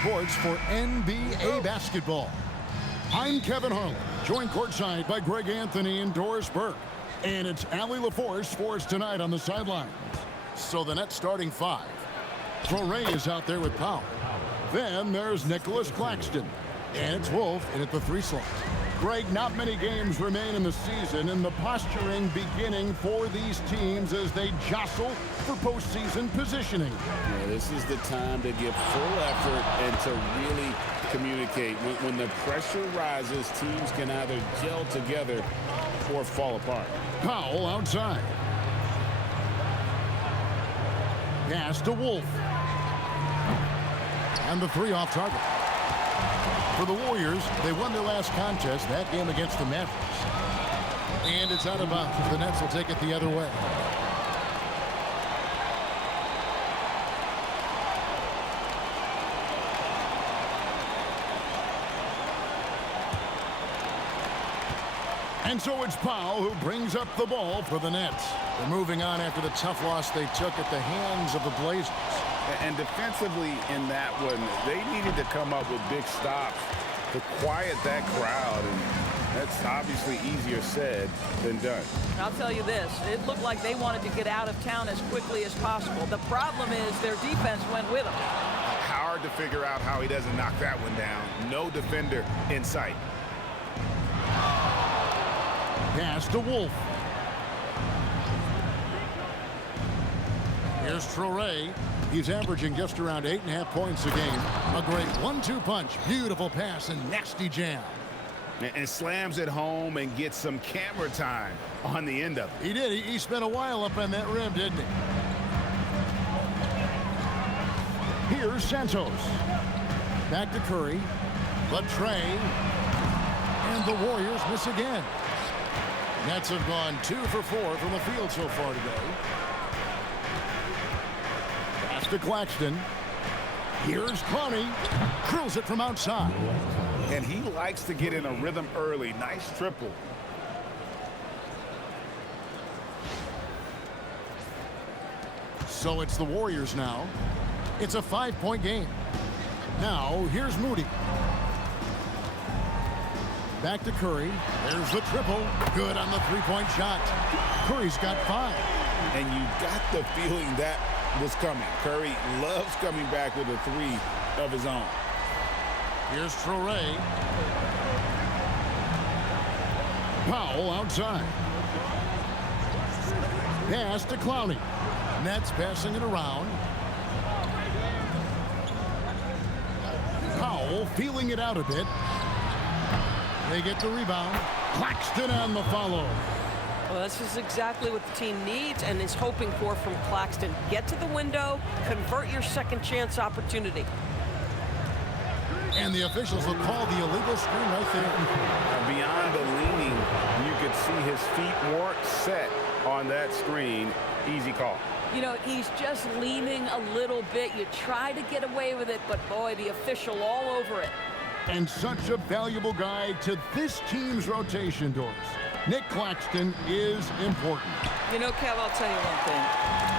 sports for NBA basketball. I'm Kevin Harlan, joined courtside by Greg Anthony and Doris Burke. And it's Allie LaForce for us tonight on the sideline. So the Nets starting five. Torrey is out there with Powell. Then there's Nic Claxton. And it's Wolf in at the 3 slot. Greg, not many games remain in the season, and the posturing beginning for these teams as they jostle for postseason positioning. Yeah, this is the time to give full effort and to really communicate. When the pressure rises, teams can either gel together or fall apart. Powell outside. Pass to Wolf. And the 3 off target. For the Warriors, they won their last contest, that game against the Mavericks. And it's out of bounds. The Nets will take it the other way. And so it's Powell who brings up the ball for the Nets. They're moving on after the tough loss they took at the hands of the Blazers. And defensively in that one, they needed to come up with big stops to quiet that crowd. And that's obviously easier said than done. I'll tell you this, it looked like they wanted to get out of town as quickly as possible. The problem is their defense went with them. Hard to figure out how he doesn't knock that one down. No defender in sight. Pass to Wolf. Here's Torrey. He's averaging just around 8.5 points a game. A great 1-2 punch. Beautiful pass and nasty jam. And slams it home and gets some camera time on the end of it. He did. He spent a while up on that rim, didn't he? Here's Santos. Back to Curry. The tray. And the Warriors miss again. Nets have gone 2 for 4 from the field so far today. Pass to Claxton. Here's Clowney. Drills it from outside. And he likes to get in a rhythm early. Nice triple. So it's the Warriors now. It's a 5-point game. Now, here's Moody. Back to Curry. There's the triple. Good on the 3-point shot. Curry's got 5. And you got the feeling that was coming. Curry loves coming back with a 3 of his own. Here's Torrey. Powell outside. Pass to Clowney. Nets passing it around. Powell feeling it out a bit. They get the rebound. Claxton on the follow. Well, this is exactly what the team needs and is hoping for from Claxton. Get to the window, convert your second chance opportunity. And the officials will call the illegal screen right there. Beyond the leaning, you could see his feet weren't set on that screen. Easy call. You know, he's just leaning a little bit. You try to get away with it, but boy, the official all over it. And such a valuable guy to this team's rotation, Doris. Nic Claxton is important. You know, Kev, I'll tell you one thing.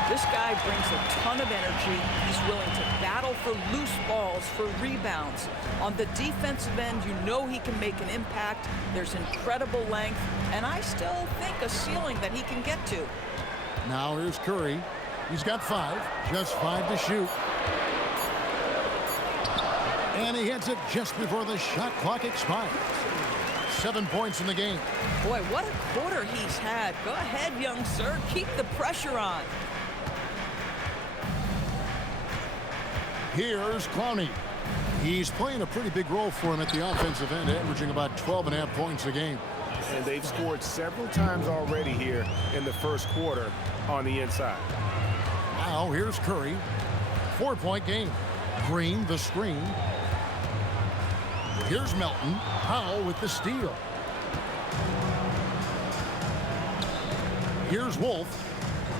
This guy brings a ton of energy. He's willing to battle for loose balls, for rebounds. On the defensive end, you know he can make an impact. There's incredible length, and I still think a ceiling that he can get to. Now here's Curry. He's got 5, just 5 to shoot. And he hits it just before the shot clock expires. 7 points in the game. Boy, what a quarter he's had. Go ahead, young sir. Keep the pressure on. Here's Clowney. He's playing a pretty big role for him at the offensive end, averaging about 12.5 points a game. And they've scored several times already here in the first quarter on the inside. Now here's Curry. 4-point game. Green the screen. Here's Melton. Powell with the steal. Here's Wolf.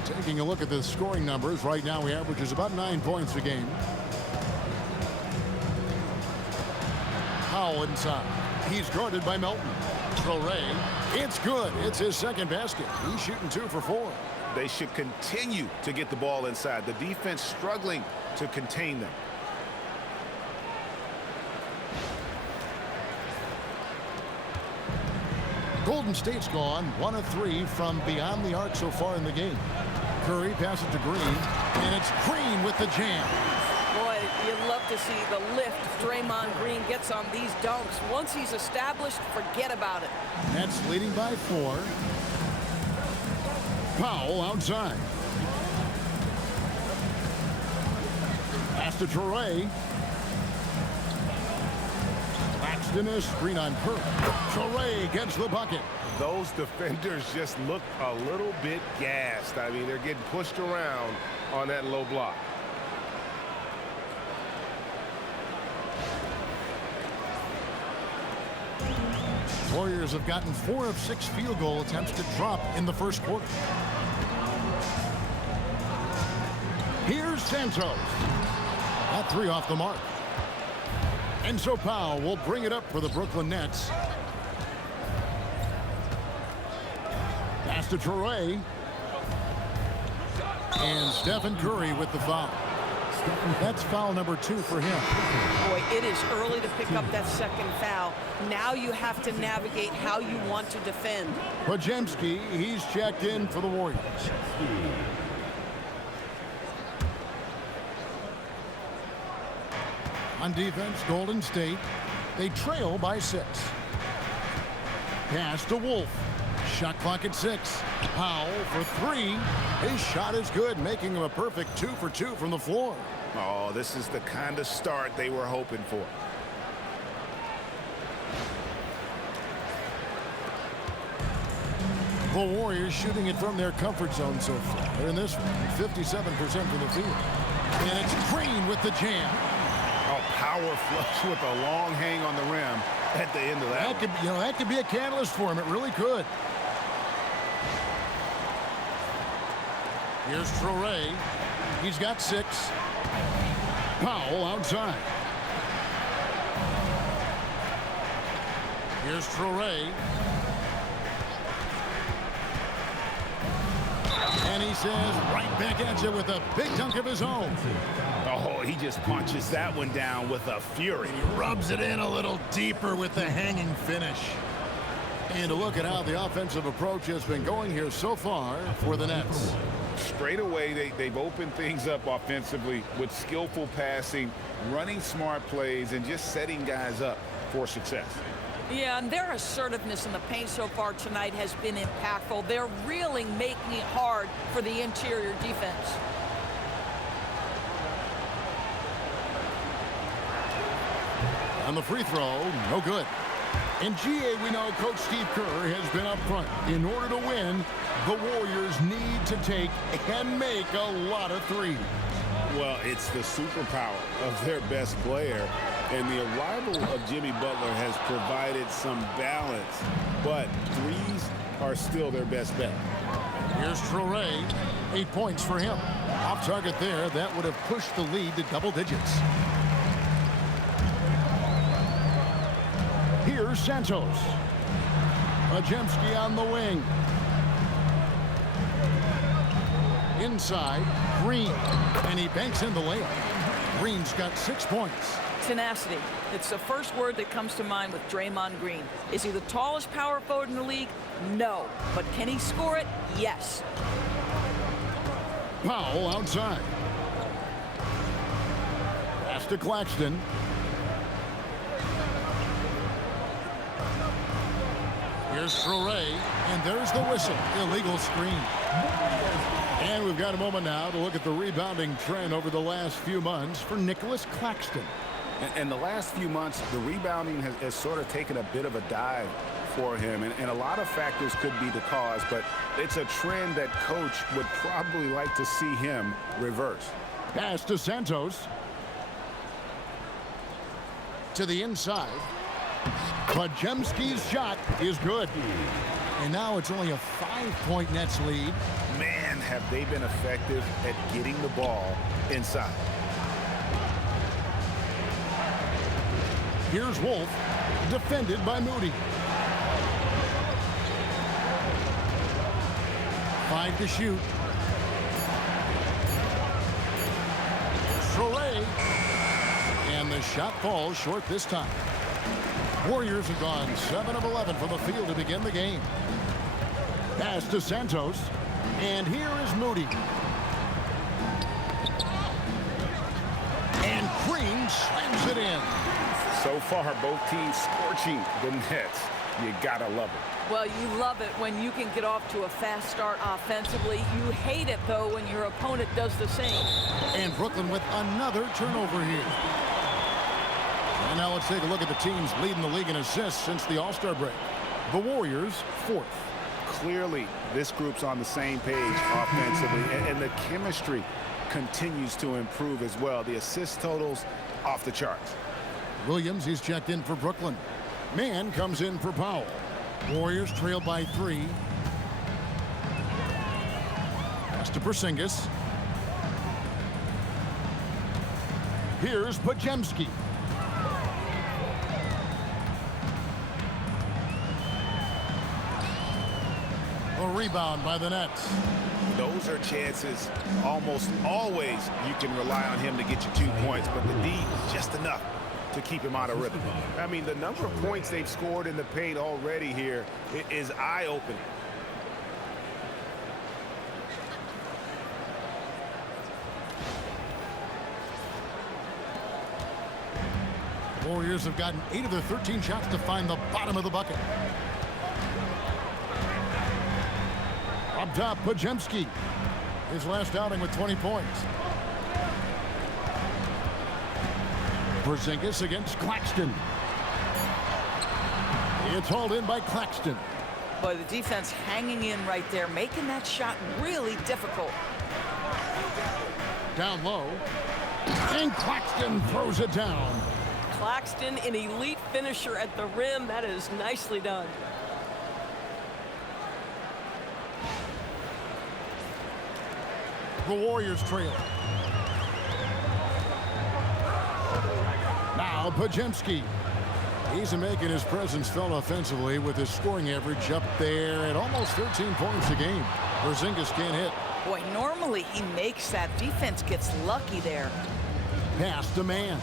Taking a look at the scoring numbers. Right now he averages about 9 points a game. Powell inside. He's guarded by Melton. Torrey. It's good. It's his second basket. He's shooting 2 for 4. They should continue to get the ball inside. The defense struggling to contain them. Golden State's gone 1 of 3 from beyond the arc so far in the game. Curry passes to Green, and it's Green with the jam. Boy, you'd love to see the lift Draymond Green gets on these dunks. Once he's established, forget about it. Nets leading by 4. Powell outside. Pass to Torrey. Claxton is screen on Curry. Torrey gets the bucket. Those defenders just look a little bit gassed. I mean, they're getting pushed around on that low block. Warriors have gotten 4 of 6 field goal attempts to drop in the first quarter. Here's Santos. That 3 off the mark. And so Powell will bring it up for the Brooklyn Nets. Pass to Torrey. And Stephen Curry with the foul. That's foul number 2 for him. Boy, it is early to pick up that second foul. Now you have to navigate how you want to defend. Podziemski, he's checked in for the Warriors. On defense, Golden State, they trail by 6. Pass to Wolf. Shot clock at 6. Powell for 3. His shot is good, making him a perfect 2 for 2 from the floor. Oh, this is the kind of start they were hoping for. The Warriors shooting it from their comfort zone so far. They're in this one, 57% from the field. And it's Green with the jam. Oh, power flush with a long hang on the rim at the end of that. That could be a catalyst for him. It really could. Here's Torrey. He's got 6. Powell outside. Here's Torrey. And he says right back at you with a big dunk of his own. Oh, he just punches that one down with a fury. He rubs it in a little deeper with the hanging finish. And to look at how the offensive approach has been going here so far for the Nets. Straight away, they've opened things up offensively with skillful passing, running smart plays, and just setting guys up for success. Yeah, and their assertiveness in the paint so far tonight has been impactful. They're really making it hard for the interior defense. On the free throw, no good. In GA, we know Coach Steve Kerr has been up front. In order to win, the Warriors need to take and make a lot of threes. Well, it's the superpower of their best player, and the arrival of Jimmy Butler has provided some balance, but threes are still their best bet. Here's Torrey, 8 points for him. Off target there, that would have pushed the lead to double digits. Here's Santos. Podziemski on the wing. Inside, Green, and he banks in the layup. Green's got 6 points. Tenacity. It's the first word that comes to mind with Draymond Green. Is he the tallest power forward in the league? No. But can he score it? Yes. Powell outside. Pass to Claxton. Here's Torrey, and there's the whistle. Illegal screen. And we've got a moment now to look at the rebounding trend over the last few months for Nic Claxton. And the last few months, the rebounding has sort of taken a bit of a dive for him. And a lot of factors could be the cause, but it's a trend that Coach would probably like to see him reverse. Pass to Santos. To the inside. Podziemski's shot is good. And now it's only a 5-point Nets lead. Man, have they been effective at getting the ball inside. Here's Wolf, defended by Moody. 5 to shoot. Torrey. And the shot falls short this time. Warriors have gone 7 of 11 from the field to begin the game. Pass to Santos. And here is Moody. And Green slams it in. So far, both teams scorching the nets. You gotta love it. Well, you love it when you can get off to a fast start offensively. You hate it, though, when your opponent does the same. And Brooklyn with another turnover here. And now let's take a look at the teams leading the league in assists since the All-Star break. The Warriors, 4th. Clearly, this group's on the same page offensively, and the chemistry continues to improve as well. The assist totals off the charts. Williams, he's checked in for Brooklyn. Mann comes in for Powell. Warriors trail by 3. Pass to Porzingis. Here's Podziemski. A rebound by the Nets. Those are chances almost always you can rely on him to get you 2 points, but the D, just enough to keep him out of rhythm. I mean, the number of points they've scored in the paint already here is eye-opening. Warriors have gotten 8 of their 13 shots to find the bottom of the bucket. Up top, Podziemski. His last outing with 20 points. Porzingis against Claxton. It's hauled in by Claxton. Boy, the defense hanging in right there, making that shot really difficult. Down low. And Claxton throws it down. Claxton, an elite finisher at the rim. That is nicely done. The Warriors trail. Now Podziemski. He's making his presence felt offensively with his scoring average up there at almost 13 points a game. Porzingis can't hit. Boy, normally he makes that. Defense gets lucky there. Pass to Mann.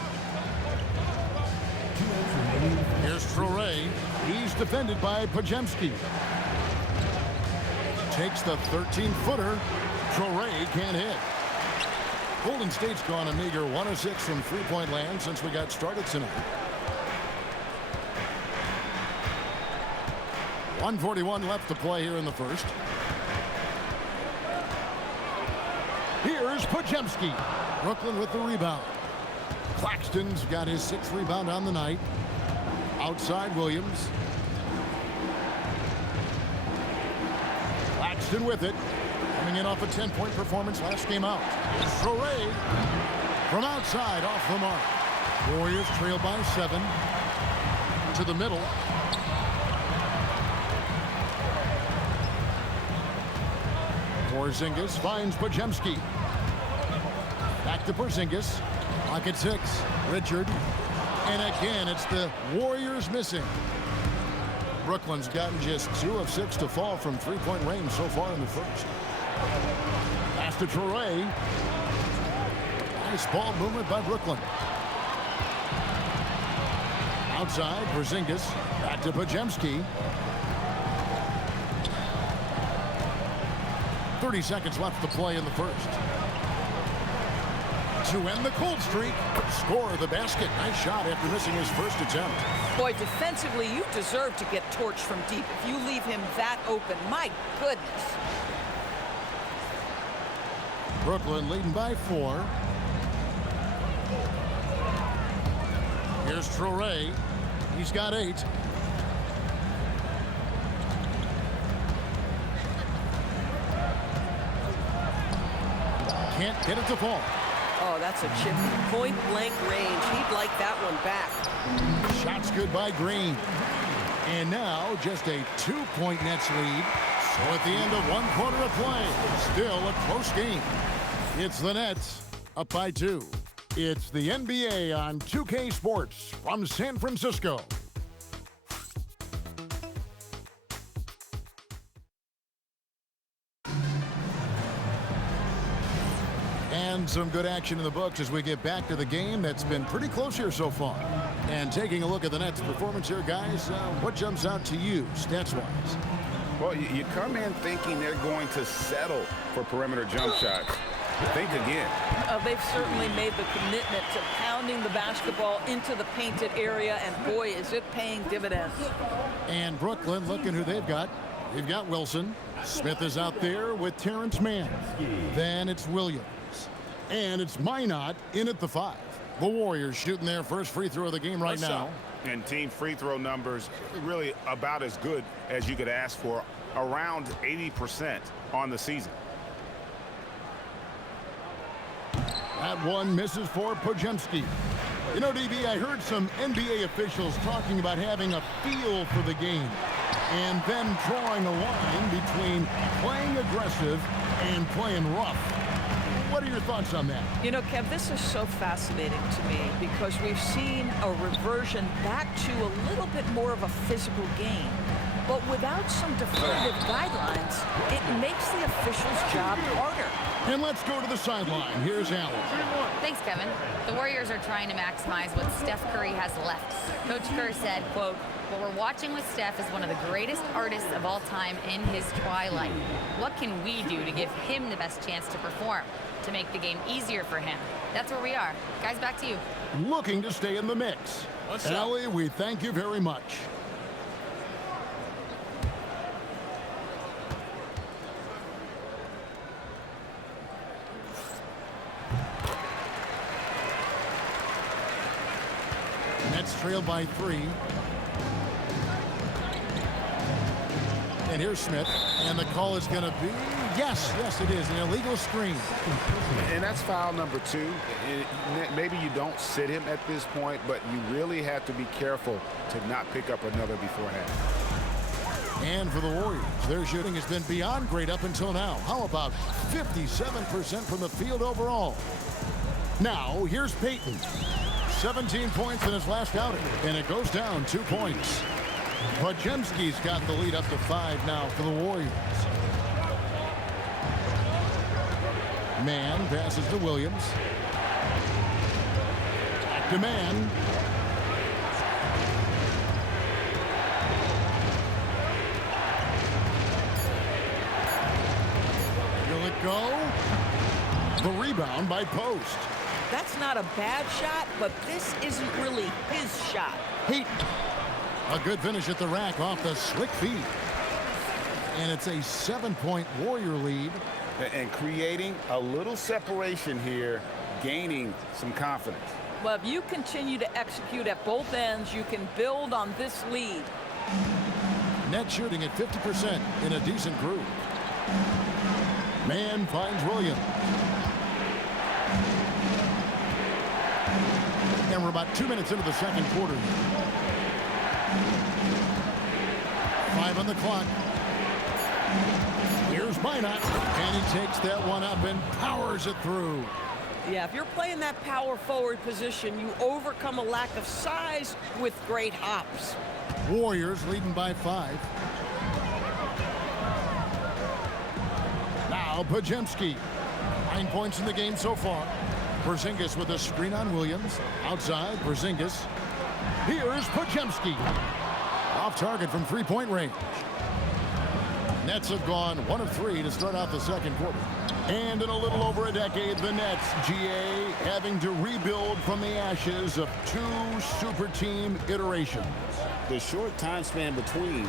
Here's Traore. He's defended by Podziemski. Takes the 13-footer. Traore can't hit. Golden State's gone a meager 1 of 6 from three-point land since we got started tonight. 1:41 left to play here in the first. Here's Podziemski. Brooklyn with the rebound. Claxton's got his 6th rebound on the night. Outside Williams. Claxton with it. Coming in off a 10-point performance last game out. Traore from outside off the mark. Warriors trail by 7. To the middle. Porzingis finds Podziemski. Back to Porzingis. Pocket 6. Richard. And again, it's the Warriors missing. Brooklyn's gotten just 2 of 6 to fall from three-point range so far in the first. Pass to Traore. Nice ball movement by Brooklyn. Outside, Porzingis. Back to Podziemski. 30 seconds left to play in the first. To end the cold streak, score the basket. Nice shot after missing his first attempt. Boy, defensively, you deserve to get torched from deep if you leave him that open. My goodness. Brooklyn leading by 4. Here's Traore. He's got 8. Can't get it to fall. Oh, that's a chip. Point blank range. He'd like that one back. Shots good by Green. And now just a 2-point Nets lead. So at the end of 1 quarter of play, still a close game. It's the Nets up by 2. It's the NBA on 2K Sports from San Francisco. And some good action in the books as we get back to the game that's been pretty close here so far. And taking a look at the Nets' performance here, guys, what jumps out to you stats-wise? Well, you come in thinking they're going to settle for perimeter jump shots. Think again. They've certainly made the commitment to pounding the basketball into the painted area, and boy, is it paying dividends. And Brooklyn, looking who they've got. They've got Wilson. Smith is out there with Terrence Mann. Then it's Williams. And it's Minot in at the 5. The Warriors shooting their first free throw of the game right now. And team free throw numbers really about as good as you could ask for, around 80% on the season. That one misses for Podziemski. You know, DB, I heard some NBA officials talking about having a feel for the game and then drawing a line between playing aggressive and playing rough. What are your thoughts on that? You know, Kev, this is so fascinating to me because we've seen a reversion back to a little bit more of a physical game. But without some definitive guidelines, it makes the officials' job harder. And let's go to the sideline. Here's Allen. Thanks, Kevin. The Warriors are trying to maximize what Steph Curry has left. Coach Kerr said, quote, "What we're watching with Steph is one of the greatest artists of all time in his twilight. What can we do to give him the best chance to perform, to make the game easier for him?" That's where we are. Guys, back to you. Looking to stay in the mix. Allie, we thank you very much. Nets trail by 3. And here's Smith. And the call is going to be, yes, it is, an illegal screen. And that's foul number 2. Maybe you don't sit him at this point, but you really have to be careful to not pick up another beforehand. And for the Warriors, their shooting has been beyond great up until now. How about 57% from the field overall? Now, here's Payton. 17 points in his last outing, and it goes down 2 points. Podziemski's got the lead up to 5 now for the Warriors. Mann passes to Williams. Back to Mann. Will it go? The rebound by Post. That's not a bad shot, but this isn't really his shot. Heat. A good finish at the rack off the slick feet. And it's a 7-point Warrior lead. And creating a little separation here, gaining some confidence. Well, if you continue to execute at both ends, you can build on this lead. Net shooting at 50% in a decent group. Mann finds Williams. And we're about 2 minutes into the second quarter. 5 on the clock. Here's Minot, and he takes that one up and powers it through. Yeah, if you're playing that power forward position, you overcome a lack of size with great hops. Warriors leading by 5. Now Podziemski. 9 points in the game so far. Porzingis with a screen on Williams. Outside, Porzingis. Here's Podziemski. Off target from three-point range. Nets have gone 1 of 3 to start out the second quarter. And in a little over a decade, the Nets, GA, having to rebuild from the ashes of 2 super team iterations. The short time span between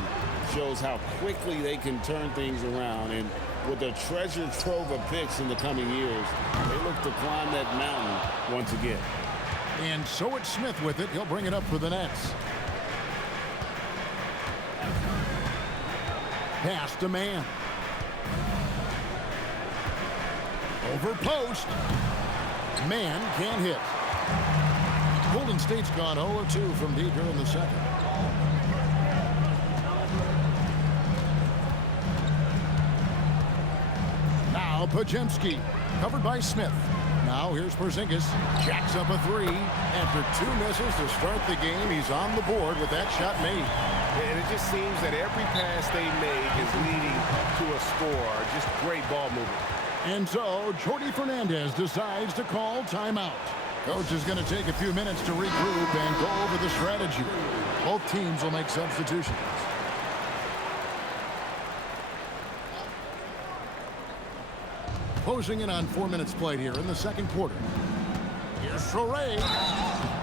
shows how quickly they can turn things around. And with a treasure trove of picks in the coming years, they look to climb that mountain once again. And so it's Smith with it. He'll bring it up for the Nets. Pass to Mann. Over post. Mann can't hit. Golden State's gone 0-2 from deep here in the second. Now Podziemski, covered by Smith. Now here's Porzingis, jacks up a 3. After 2 misses to start the game, he's on the board with that shot made. And it just seems that every pass they make is leading to a score. Just great ball movement. And so Jordi Fernandez decides to call timeout. Coach is going to take a few minutes to regroup and go over the strategy. Both teams will make substitutions. Closing in on 4 minutes played here in the second quarter. Here's Traore.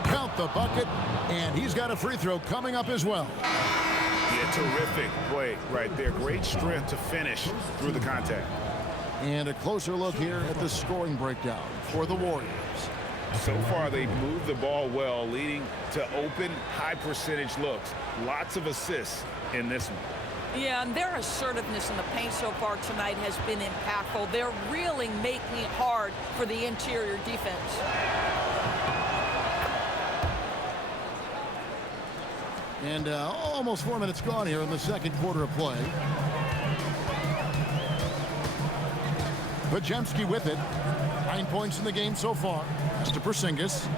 Count the bucket, and he's got a free throw coming up as well. Yeah, terrific play right there. Great strength to finish through the contact. And a closer look here at the scoring breakdown for the Warriors. So far, they've moved the ball well, leading to open, high-percentage looks. Lots of assists in this one. Yeah, and their assertiveness in the paint so far tonight has been impactful. They're really making it hard for the interior defense. And almost 4 minutes gone here in the second quarter of play. Pajemski with it. 9 points in the game so far. That's to Porzingis.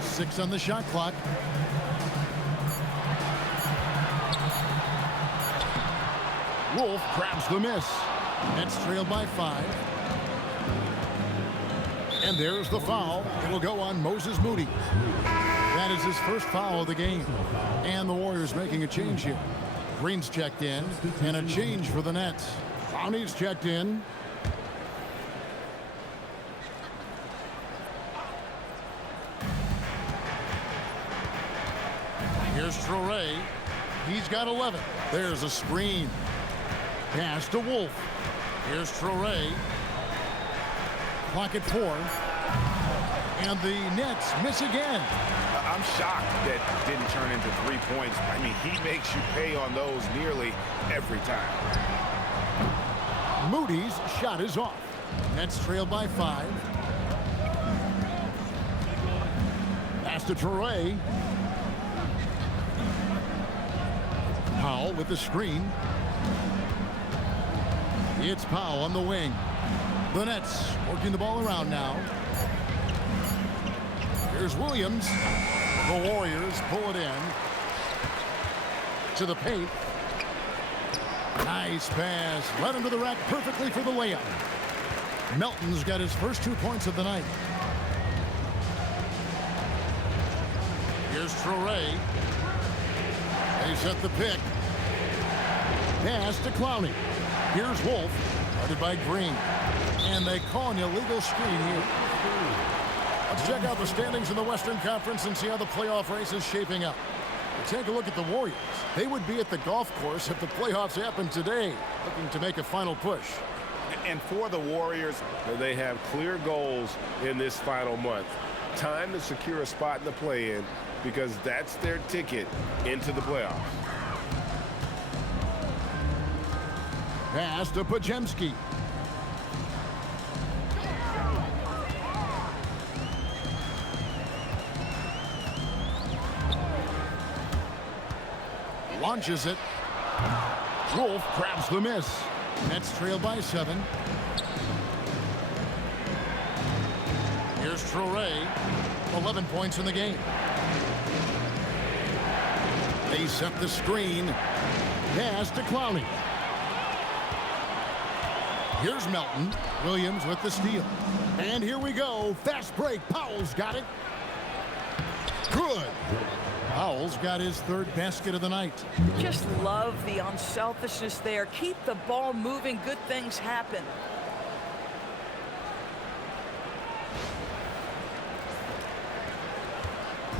6 on the shot clock. Wolf grabs the miss. Nets trailed by 5. And there's the foul. It'll go on Moses Moody. That is his first foul of the game. And the Warriors making a change here. Green's checked in, and a change for the Nets. Clowney's checked in. Here's Traore. He's got 11. There's a screen. Pass to Wolf. Here's Traore. Clock at 4. And the Nets miss again. I'm shocked that didn't turn into 3 points. I mean, he makes you pay on those nearly every time. Moody's shot is off. Nets trailed by 5. Pass to Traore. Powell with the screen. It's Powell on the wing. The Nets working the ball around now. Here's Williams. The Warriors pull it in. To the paint. Nice pass. Right under the rack perfectly for the layup. Melton's got his first 2 points of the night. Here's Traore. They set the pick. Pass to Clowney. Here's Wolf. Guarded by Green. And they call an illegal screen here. Let's check out the standings in the Western Conference and see how the playoff race is shaping up. Take a look at the Warriors. They would be at the golf course if the playoffs happened today, looking to make a final push. And for the Warriors, they have clear goals in this final month. Time to secure a spot in the play-in because that's their ticket into the playoffs. Pass to Pajemski. Launches it. Wolf grabs the miss. Nets trail by 7. Here's Traore. 11 points in the game. They set the screen. Pass to Clowney. Here's Melton. Williams with the steal. And here we go. Fast break. Powell's got it. Good. Powell's got his 3rd basket of the night. Just love the unselfishness there. Keep the ball moving. Good things happen.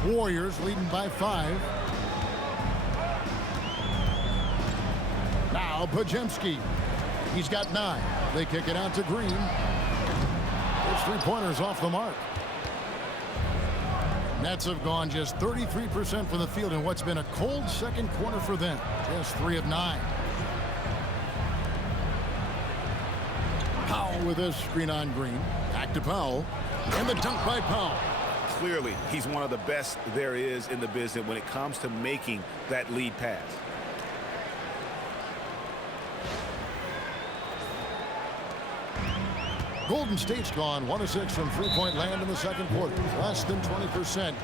Warriors leading by 5. Now Pajemski. He's got 9. They kick it out to Green. Those 3-pointers off the mark. Nets have gone just 33% from the field in what's been a cold second quarter for them. Just 3 of 9. Powell with a screen on Green. Back to Powell. And the dunk by Powell. Clearly, he's one of the best there is in the business when it comes to making that lead pass. Golden State's gone 1 of 6 from 3-point land in the second quarter. Less than 20%.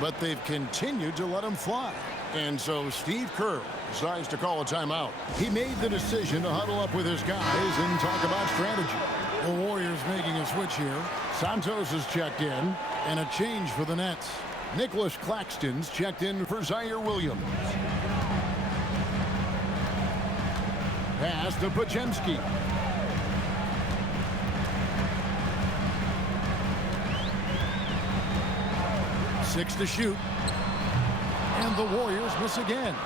But they've continued to let them fly. And so Steve Kerr decides to call a timeout. He made the decision to huddle up with his guys and talk about strategy. The Warriors making a switch here. Santos is checked in, and a change for the Nets. Nic Claxton's checked in for Zaire Williams. Pass to Podziemski. Six to shoot. And the Warriors miss again.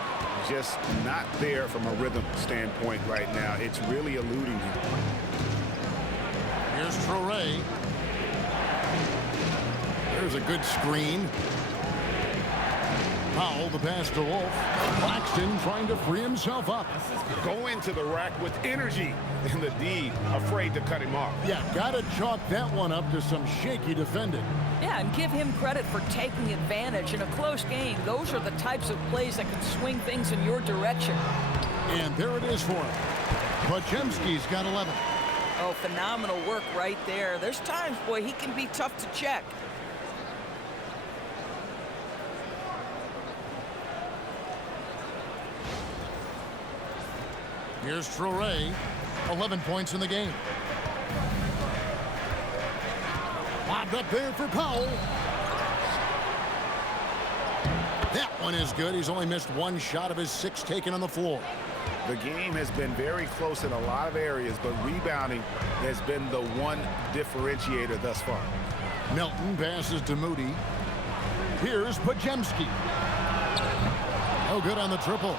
Just not there from a rhythm standpoint right now. It's really eluding him. Here's Traore. There's a good screen. Powell, the pass to Wolf. Claxton trying to free himself up. Go into the rack with energy. And the D afraid to cut him off. Yeah, gotta chalk that one up to some shaky defending. Yeah, and give him credit for taking advantage in a close game. Those are the types of plays that can swing things in your direction. And there it is for him. Podziemski's got 11. Oh, phenomenal work right there. There's times, boy, he can be tough to check. Here's Traore, 11 points in the game. Lobbed up there for Powell. That one is good. He's only missed one shot of his 6 taken on the floor. The game has been very close in a lot of areas, but rebounding has been the one differentiator thus far. Melton passes to Moody. Here's Podziemski. No good on the triple.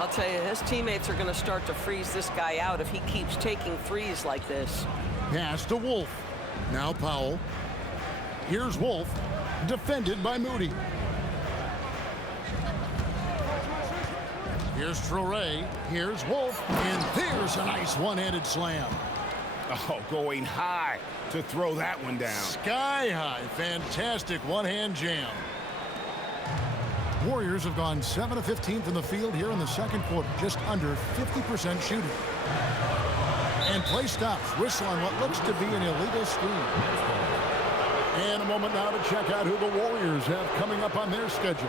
I'll tell you, his teammates are going to start to freeze this guy out if he keeps taking threes like this. Pass to Wolf. Now Powell. Here's Wolf, defended by Moody. Here's Traore. Here's Wolf. And there's a nice one-handed slam. Oh, going high to throw that one down. Sky high. Fantastic one-hand jam. Warriors have gone 7 of 15 from the field here in the second quarter. Just under 50% shooting. And play stops. Whistle on what looks to be an illegal screen. And a moment now to check out who the Warriors have coming up on their schedule.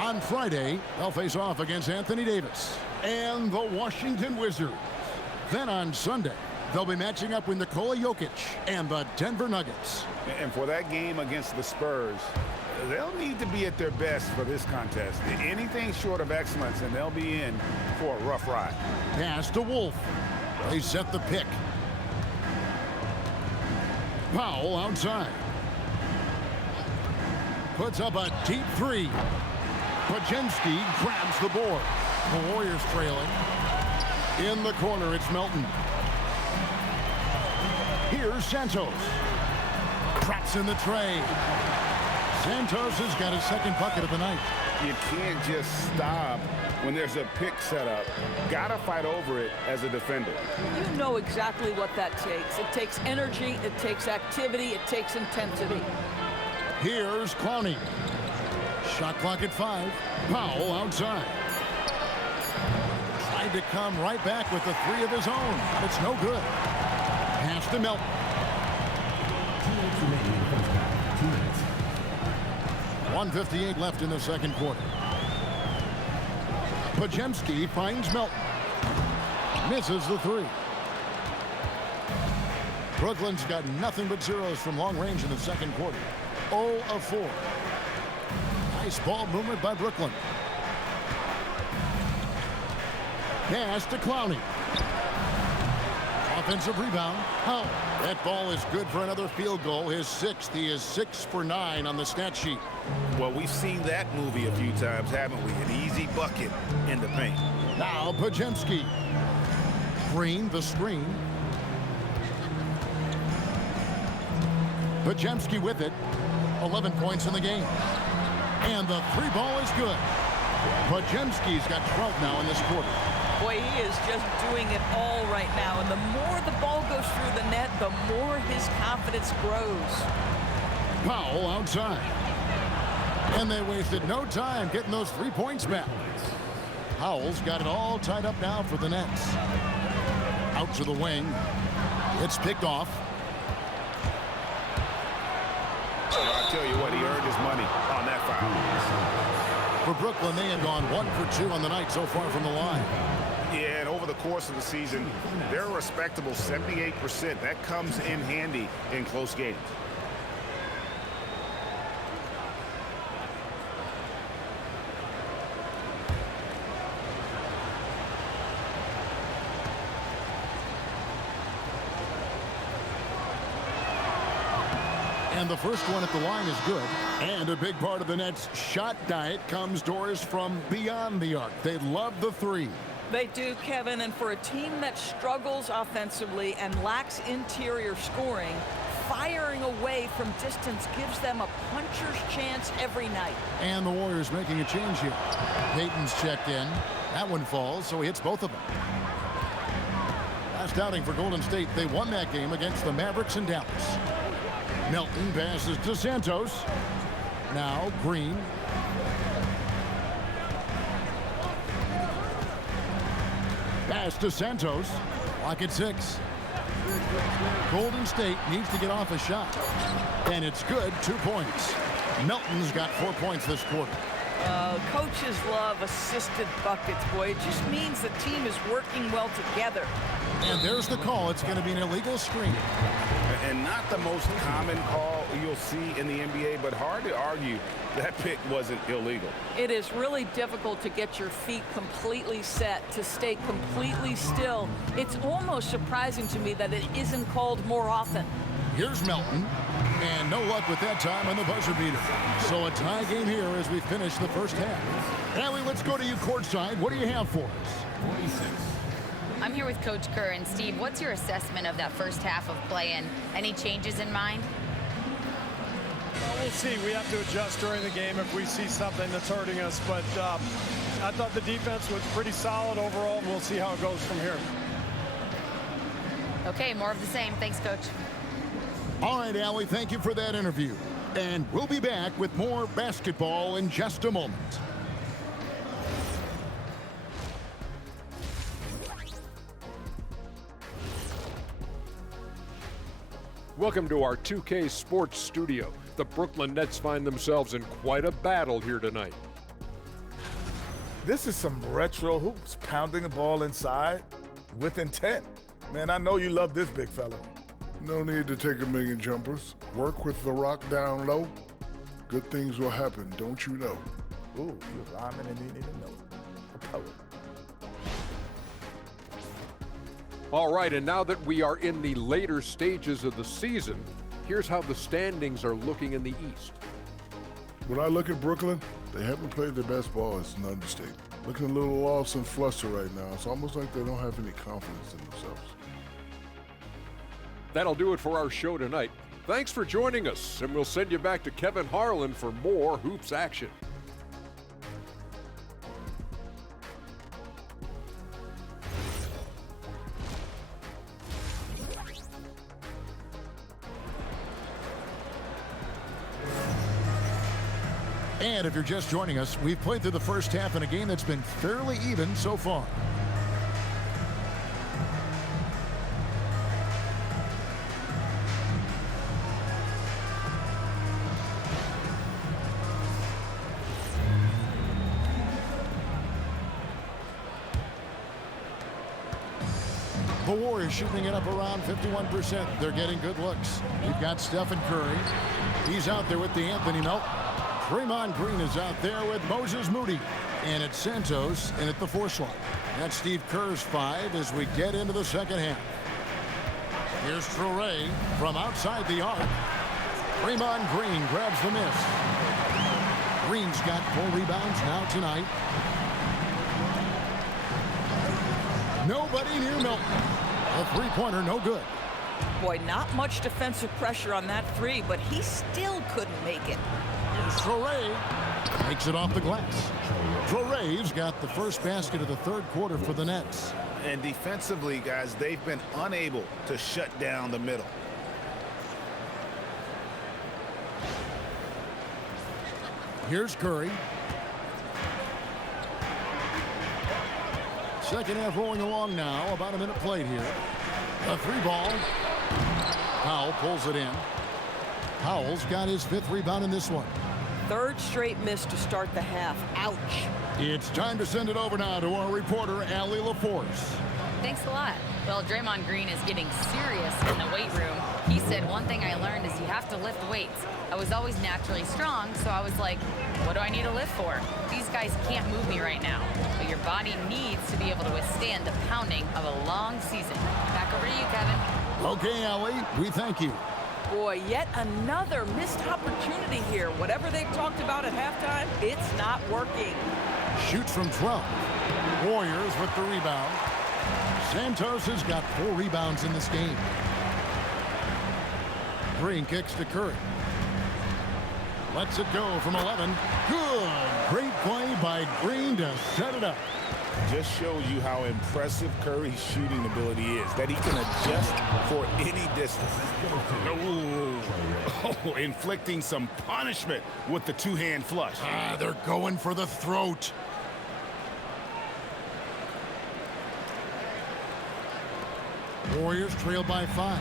On Friday, they'll face off against Anthony Davis and the Washington Wizards. Then on Sunday, they'll be matching up with Nikola Jokic and the Denver Nuggets. And for that game against the Spurs, they'll need to be at their best for this contest. Anything short of excellence, and they'll be in for a rough ride. Pass to Wolf. They set the pick. Powell outside. Puts up a deep 3. Podziemski grabs the board. The Warriors trailing. In the corner, it's Melton. Here's Santos. Traps in the tray. Santos has got his second bucket of the night. You can't just stop when there's a pick set up. Gotta fight over it as a defender. You know exactly what that takes. It takes energy, it takes activity, it takes intensity. Here's Clowney. Shot clock at 5. Powell outside. Tried to come right back with the 3 of his own. It's no good. Pass to Melton. 1:58 left in the second quarter. Podziemski finds Melton. Misses the 3. Brooklyn's got nothing but zeros from long range in the second quarter. 0 of 4. Nice ball movement by Brooklyn. Pass to Clowney. Offensive rebound. Powell. That ball is good for another field goal. His 6th. He is 6 for 9 on the stat sheet. Well, we've seen that movie a few times, haven't we? An easy bucket in the paint. Now Podziemski. Green, the screen. Podziemski with it. 11 points in the game. And the 3 ball is good. Podziemski's got 12 now in this quarter. Boy, he is just doing it all right now. And the more the ball goes through the net, the more his confidence grows. Powell outside. And they wasted no time getting those 3 points back. Powell's got it all tied up now for the Nets. Out to the wing. It's picked off. I'll tell you what, he earned his money on that foul. For Brooklyn, they have gone 1 for 2 on the night so far from the line. Yeah, and over over the course of the season, they're a respectable 78%. That comes in handy in close games. And the first one at the line is good. And a big part of the Nets' shot diet comes, Doris, from beyond the arc. They love the three. They do, Kevin, and for a team that struggles offensively and lacks interior scoring, firing away from distance gives them a puncher's chance every night. And the Warriors making a change here. Payton's checked in. That one falls, so he hits both of them. Last outing for Golden State, they won that game against the Mavericks in Dallas. Melton passes to Santos. Now Green. Pass to Santos. Clock at 6. Golden State needs to get off a shot. And it's good, 2 points. Melton's got 4 points this quarter. Coaches love assisted buckets, boy. It just means the team is working well together. And there's the call. It's going to be an illegal screen. And not the most common call you'll see in the NBA, but hard to argue that pick wasn't illegal. It is really difficult to get your feet completely set, to stay completely still. It's almost surprising to me that it isn't called more often. Here's Melton. And no luck with that time on the buzzer beater. So a tie game here as we finish the first half. Allie, let's go to you courtside. What do you have for us? 46. I'm here with Coach Kerr. And Steve, what's your assessment of that first half of play and any changes in mind? Well, we'll see. We have to adjust during the game if we see something that's hurting us. But I thought the defense was pretty solid overall. We'll see how it goes from here. Okay, more of the same. Thanks, Coach. All right, Allie, thank you for that interview. And we'll be back with more basketball in just a moment. Welcome to our 2K Sports Studio. The Brooklyn Nets find themselves in quite a battle here tonight. This is some retro hoops, pounding the ball inside with intent. Man, I know you love this big fella. No need to take a million jumpers. Work with the rock down low. Good things will happen, don't you know? Ooh, you're rhyming and you didn't even know it. A poet. All right, and now that we are in the later stages of the season, here's how the standings are looking in the East. When I look at Brooklyn, they haven't played their best ball. It's an understatement. Looking a little lost and flustered right now. It's almost like they don't have any confidence in themselves. That'll do it for our show tonight. Thanks for joining us, and we'll send you back to Kevin Harlan for more hoops action. And if you're just joining us, we've played through the first half in a game that's been fairly even so far. The Warriors shooting it up around 51%. They're getting good looks. We've got Stephen Curry. He's out there with the Anthony Melton. Draymond Green is out there with Moses Moody. And it's Santos in at the 4 slot. That's Steve Kerr's 5 as we get into the second half. Here's Traoré from outside the arc. Draymond Green grabs the miss. Green's got 4 rebounds now tonight. Nobody near Melton. A three-pointer, no good. Boy, not much defensive pressure on that 3, but he still couldn't make it. Here's Traoré. Makes it off the glass. Traoré's got the first basket of the third quarter for the Nets. And defensively, guys, they've been unable to shut down the middle. Here's Curry. Second half rolling along now. About a minute played here. A 3-ball. Powell pulls it in. Powell's got his 5th rebound in this one. 3rd straight miss to start the half. Ouch. It's time to send it over now to our reporter, Allie LaForce. Thanks a lot. Well, Draymond Green is getting serious in the weight room. He said, one thing I learned is you have to lift weights. I was always naturally strong, so I was like, what do I need to lift for? These guys can't move me right now, but your body needs to be able to withstand the pounding of a long season. Back over to you, Kevin. Okay, Allie, we thank you. Boy, yet another missed opportunity here. Whatever they've talked about at halftime, it's not working. Shoots from 12. Warriors with the rebound. Santos has got 4 rebounds in this game. Green kicks to Curry. Lets it go from 11. Good. Great play by Green to set it up. Just shows you how impressive Curry's shooting ability is, that he can adjust for any distance. Oh, inflicting some punishment with the two-hand flush. They're going for the throat. Warriors trail by 5.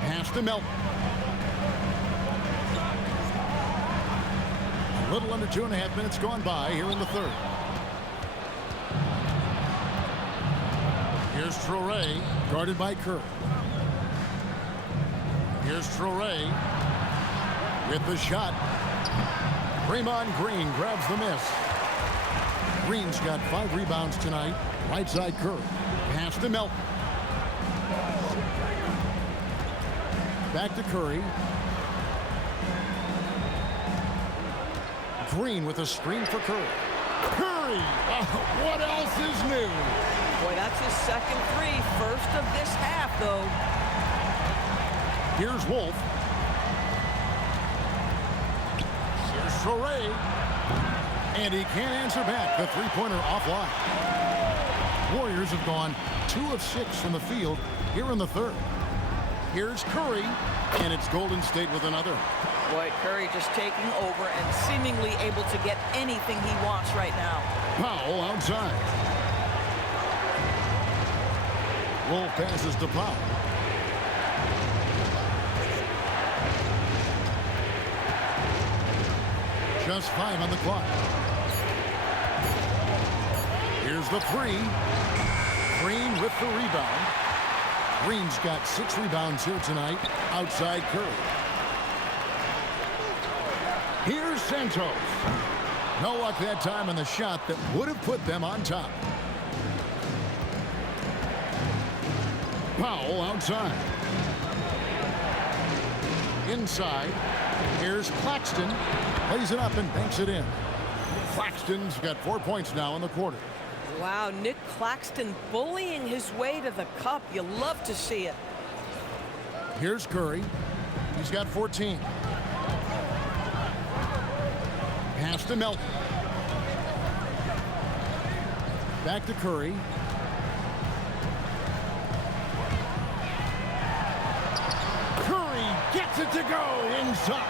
Pass to Melton. A little under 2.5 minutes gone by here in the third. Here's Traoré, guarded by Kerr. Here's Traoré with the shot. Draymond Green grabs the miss. Green's got 5 rebounds tonight. Right side Kerr. Pass to Melton. Back to Curry. Green with a screen for Curry. Curry! What else is new? Boy, that's his second 3. First of this half, though. Here's Wolf. Here's Traoré. And he can't answer back. The three-pointer offline. Warriors have gone 2 of 6 from the field here in the third. Here's Curry, and it's Golden State with another. Boy, Curry just taking over and seemingly able to get anything he wants right now. Powell outside. Wolf passes to Powell. Just 5 on the clock. Here's the 3. Green with the rebound. Green's got 6 rebounds here tonight. Outside Curry. Here's Santos. No luck that time on the shot that would have put them on top. Powell outside. Inside. Here's Claxton. Lays it up and banks it in. Claxton's got 4 points now in the quarter. Wow, Nic Claxton bullying his way to the cup. You love to see it. Here's Curry. He's got 14. Pass to Melton. Back to Curry. Curry gets it to go inside.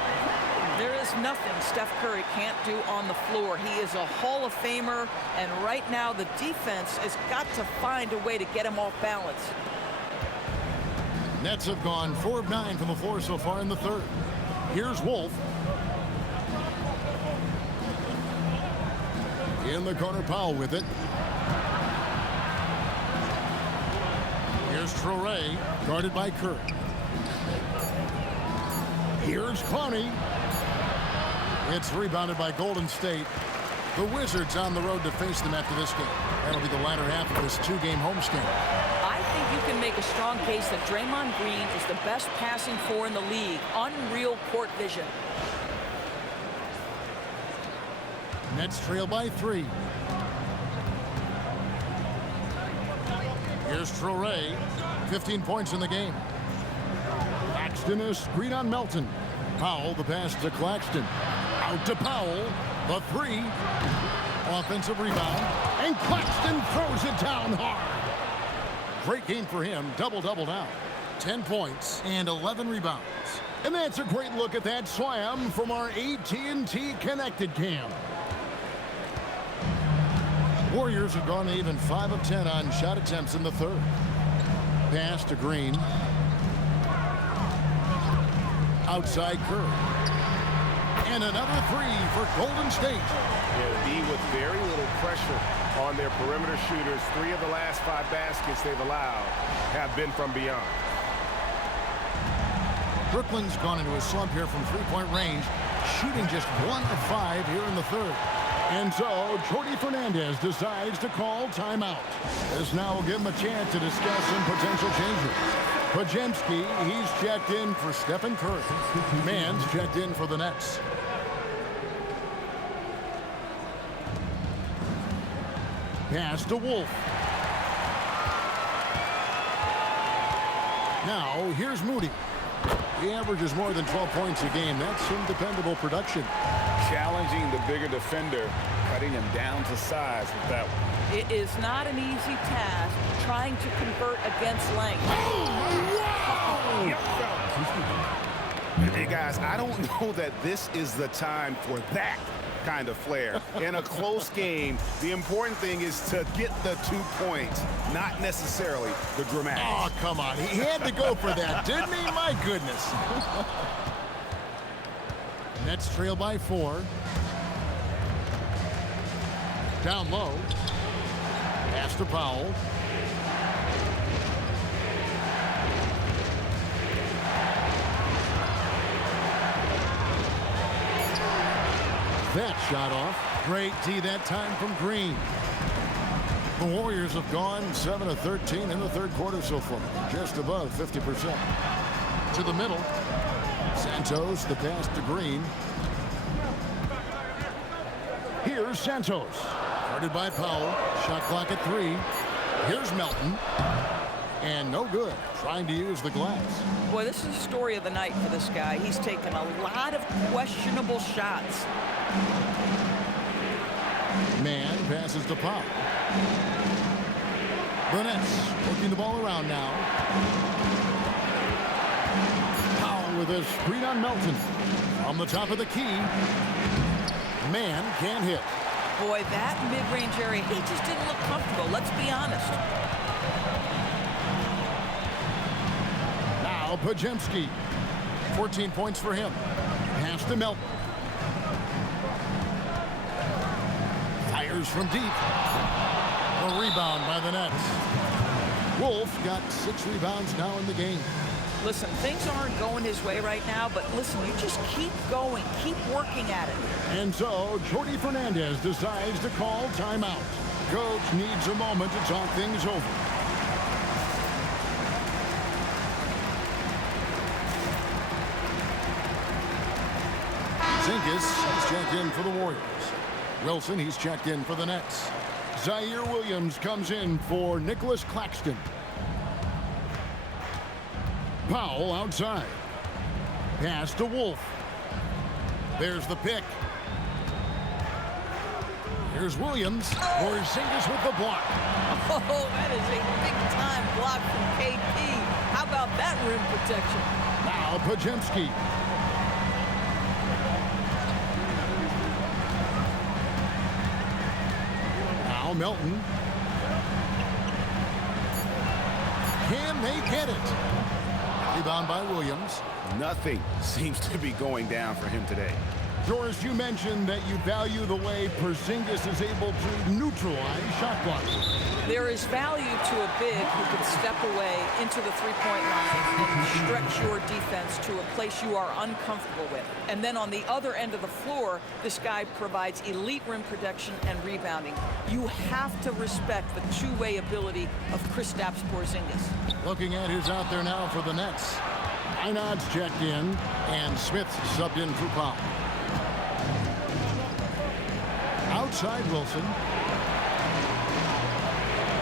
There is nothing Steph Curry can't do on the floor. He is a Hall of Famer, and right now the defense has got to find a way to get him off balance. Nets have gone 4 of 9 from the floor so far in the third. Here's Wolf. In the corner, Powell with it. Here's Traoré, guarded by Curry. Here's Clowney. It's rebounded by Golden State. The Wizards on the road to face them after this game. That'll be the latter half of this 2-game homestand. I think you can make a strong case that Draymond Green is the best passing 4 in the league. Unreal court vision. Nets trail by 3. Here's Traoré. 15 points in the game. Claxton is screen on Melton. Powell, the pass to Claxton. Out to Powell. The 3. Offensive rebound. And Claxton throws it down hard. Great game for him. Double-double now. 10 points and 11 rebounds. And that's a great look at that slam from our AT&T Connected Cam. Warriors have gone even 5 of 10 on shot attempts in the third. Pass to Green. Outside Curry. And another 3 for Golden State. Yeah, B with very little pressure on their perimeter shooters. 3 of the last 5 baskets they've allowed have been from beyond. Brooklyn's gone into a slump here from three-point range, shooting just 1 of 5 here in the third. And so Jordi Fernandez decides to call timeout. This now will give him a chance to discuss some potential changes. Podziemski, he's checked in for Stephen Curry. Mann's checked in for the Nets. Pass to Wolf. Now, here's Moody. He averages more than 12 points a game. That's some dependable production. Challenging the bigger defender, cutting him down to size with that one. It is not an easy task trying to convert against length. Hey, guys, I don't know that this is the time for that kind of flair. In a close game, the important thing is to get the 2 points, not necessarily the dramatic. Oh, come on. He had to go for that, didn't he? My goodness. Nets trail by 4. Down low. Pass to Powell. That shot off. Great D that time from Green. The Warriors have gone 7 of 13 in the third quarter so far. Just above 50%. To the middle. Santos, the pass to Green. Here's Santos. Guarded by Powell. Shot clock at 3. Here's Melton. And no good. Trying to use the glass. Boy, this is the story of the night for this guy. He's taken a lot of questionable shots. Mann passes to Powell. The Nets working the ball around now. Powell with a screen on Melton. From the top of the key. Mann can't hit. Boy, that mid-range area, he just didn't look comfortable. Let's be honest. Now Podziemski. 14 points for him. Pass to Melton. Fires from deep. A rebound by the Nets. Wolf got 6 rebounds now in the game. Listen, things aren't going his way right now, but listen, you just keep going, keep working at it. And so Jordi Fernandez decides to call timeout. Coach needs a moment to talk things over. Zingas, he's checked in for the Warriors. Wilson, he's checked in for the Nets. Zaire Williams comes in for Nic Claxton. Powell outside. Pass to Wolf. There's the pick. Here's Williams. Porzingis with the block. Oh, that is a big-time block from KP. How about that rim protection? Now Podziemski. Now Melton. Can they get it? Rebound by Williams. Nothing seems to be going down for him today. Doris, you mentioned that you value the way Porzingis is able to neutralize shot blocking. There is value to a big who can step away into the three-point line and stretch your defense to a place you are uncomfortable with. And then on the other end of the floor, this guy provides elite rim protection and rebounding. You have to respect the two-way ability of Kristaps Porzingis. Looking at who's out there now for the Nets. Einad's checked in, and Smith's subbed in for Powell. Outside Wilson.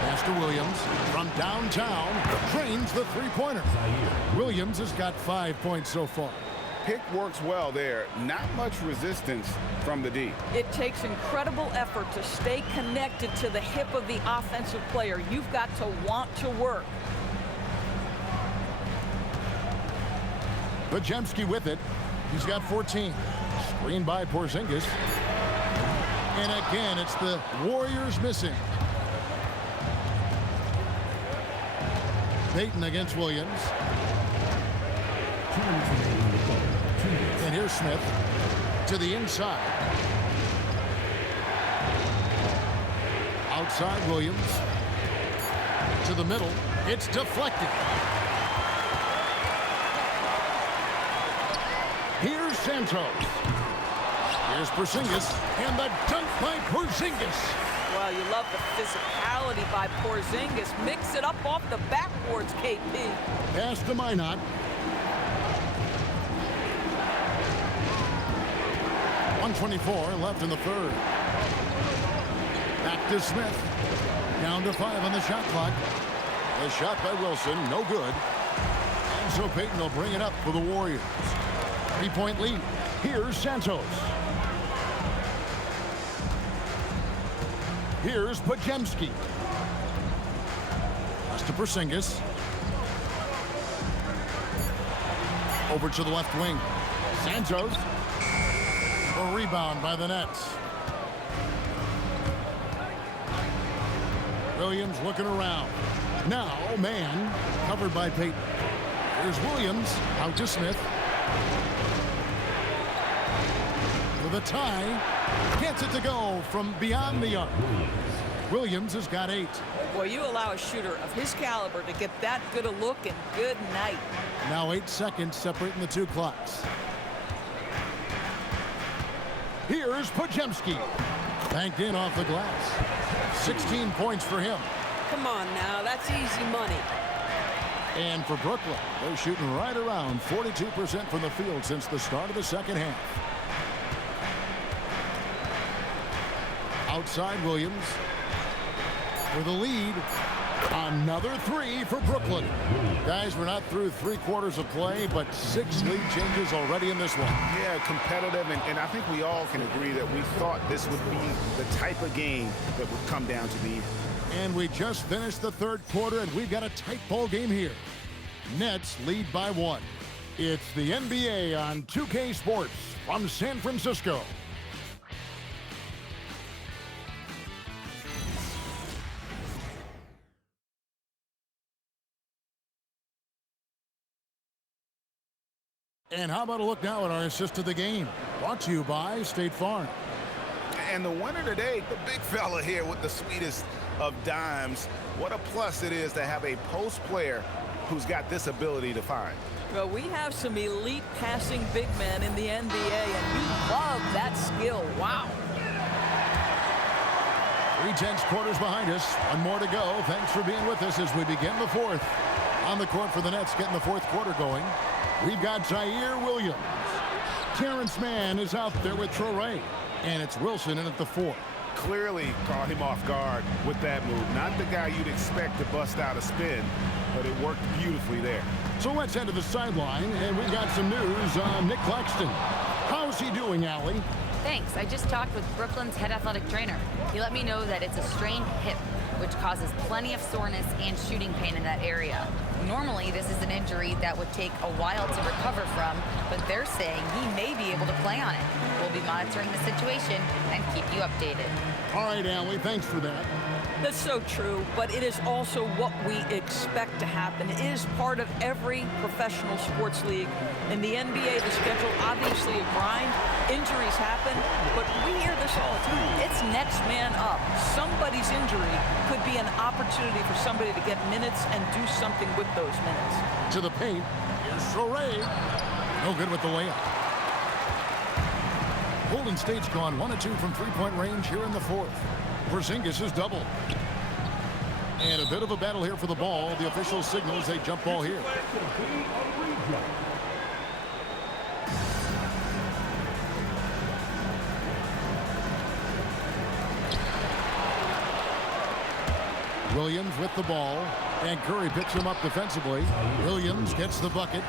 Pass to Williams from downtown. Drains the three-pointer. Williams has got 5 points so far. Pick works well there. Not much resistance from the D. It takes incredible effort to stay connected to the hip of the offensive player. You've got to want to work. Podziemski with it. He's got 14. Screened by Porzingis. And again, it's the Warriors missing. Payton against Williams. And here's Smith to the inside. Outside Williams. To the middle. It's deflected. Here's Santos. Here's Porzingis. And the dunk by Porzingis. Well, you love the physicality by Porzingis. Mix it up off the backboards, KP. Pass to Minot. 1:24 left in the third. Back to Smith. Down to 5 on the shot clock. A shot by Wilson, no good. And so Payton will bring it up for the Warriors. 3-point lead. Here's Santos. Here's Podziemski. Pass to Porzingis. Over to the left wing. Santos. A rebound by the Nets. Williams looking around. Now, man, covered by Payton. Here's Williams, out to Smith. For the tie, gets it to go from beyond the arc. Williams has got 8. Boy, you allow a shooter of his caliber to get that good a look, and good night. Now 8 seconds separating the two clocks. Here's Podziemski. Banked in off the glass. 16 points for him. Come on now, that's easy money. And for Brooklyn, they're shooting right around 42% from the field since the start of the second half. Outside Williams for the lead. Another 3 for Brooklyn. Guys, we're not through 3 quarters of play, but 6 lead changes already in this one. Yeah, competitive, and I think we all can agree that we thought this would be the type of game that would come down to the end. And we just finished the third quarter, and we've got a tight ball game here. Nets lead by 1. It's the NBA on 2K Sports from San Francisco. And how about a look now at our assist to the game? Brought to you by State Farm. And the winner today, the big fella here with the sweetest of dimes. What a plus it is to have a post player who's got this ability to find. Well, we have some elite passing big men in the NBA, and you love that skill. Wow. 3 quarters behind us. 1 more to go. Thanks for being with us as we begin the fourth. On the court for the Nets, getting the fourth quarter going. We've got Zaire Williams. Terrence Mann is out there with Traore. And it's Wilson in at the 4. Clearly caught him off guard with that move. Not the guy you'd expect to bust out a spin, but it worked beautifully there. So let's head to the sideline, and we've got some news on Nic Claxton. How's he doing, Allie? Thanks. I just talked with Brooklyn's head athletic trainer. He let me know that it's a strained hip, which causes plenty of soreness and shooting pain in that area. Normally, this is an injury that would take a while to recover from, but they're saying he may be able to play on it. We'll be monitoring the situation and keep you updated. All right, Allie, thanks for that. That's so true, but it is also what we expect to happen. It is part of every professional sports league. In the NBA, the schedule, obviously a grind. Injuries happen, but we hear this all the time. It's next man up. Somebody's injury could be an opportunity for somebody to get minutes and do something with those minutes. To the paint. Here's Traore. No good with the layup. Golden State's gone 1 of 2 from 3-point range here in the fourth. Porzingis is doubled. And a bit of a battle here for the ball. The official signals a jump ball here. Williams with the ball, and Curry picks him up defensively. Williams gets the bucket.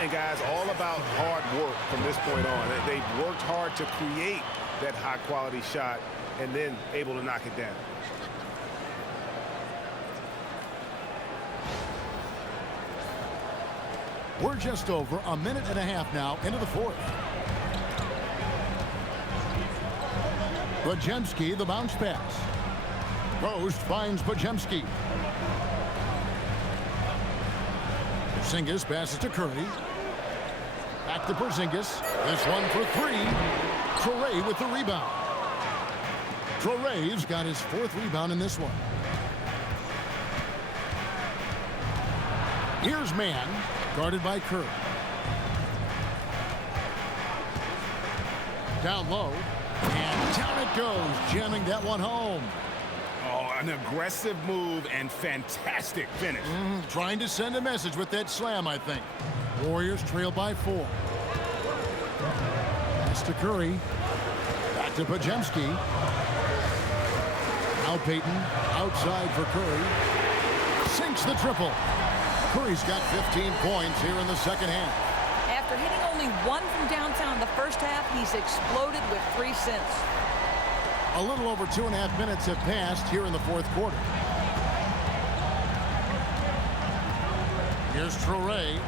And guys, all about hard work from this point on. They've worked hard to create that high-quality shot and then able to knock it down. We're just over a minute and a half now into the fourth. Podziemski, the bounce pass. Post finds Podziemski. Porzingis passes to Curry. Back to Porzingis. This one for 3. Traore with the rebound. Traore's got his 4th rebound in this one. Here's Mann, guarded by Curry. Down low, and down it goes, jamming that one home. Oh, an aggressive move and fantastic finish. Trying to send a message with that slam, I think. Warriors trail by 4. Pass to Curry. Back to Podziemski. Now Payton outside for Curry. Sinks the triple. Curry's got 15 points here in the second half. After hitting only 1 from downtown in the first half, he's exploded with 3 since. A little over 2.5 minutes have passed here in the 4th quarter. Here's Traore.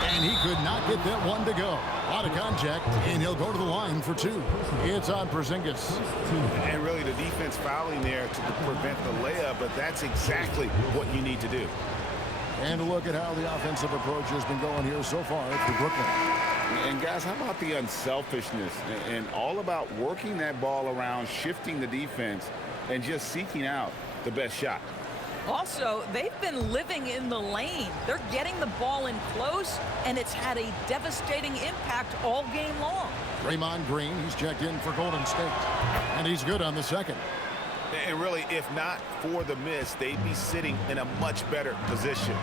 And he could not get that one to go. A lot of contact, and he'll go to the line for 2. It's on Porzingis. And really the defense fouling there to prevent the layup, but that's exactly what you need to do. And a look at how the offensive approach has been going here so far for Brooklyn. And guys, how about the unselfishness and all about working that ball around, shifting the defense, and just seeking out the best shot. Also, they've been living in the lane. They're getting the ball in close, and it's had a devastating impact all game long. Draymond Green, he's checked in for Golden State. And he's good on the second. And really, if not for the miss, they'd be sitting in a much better position.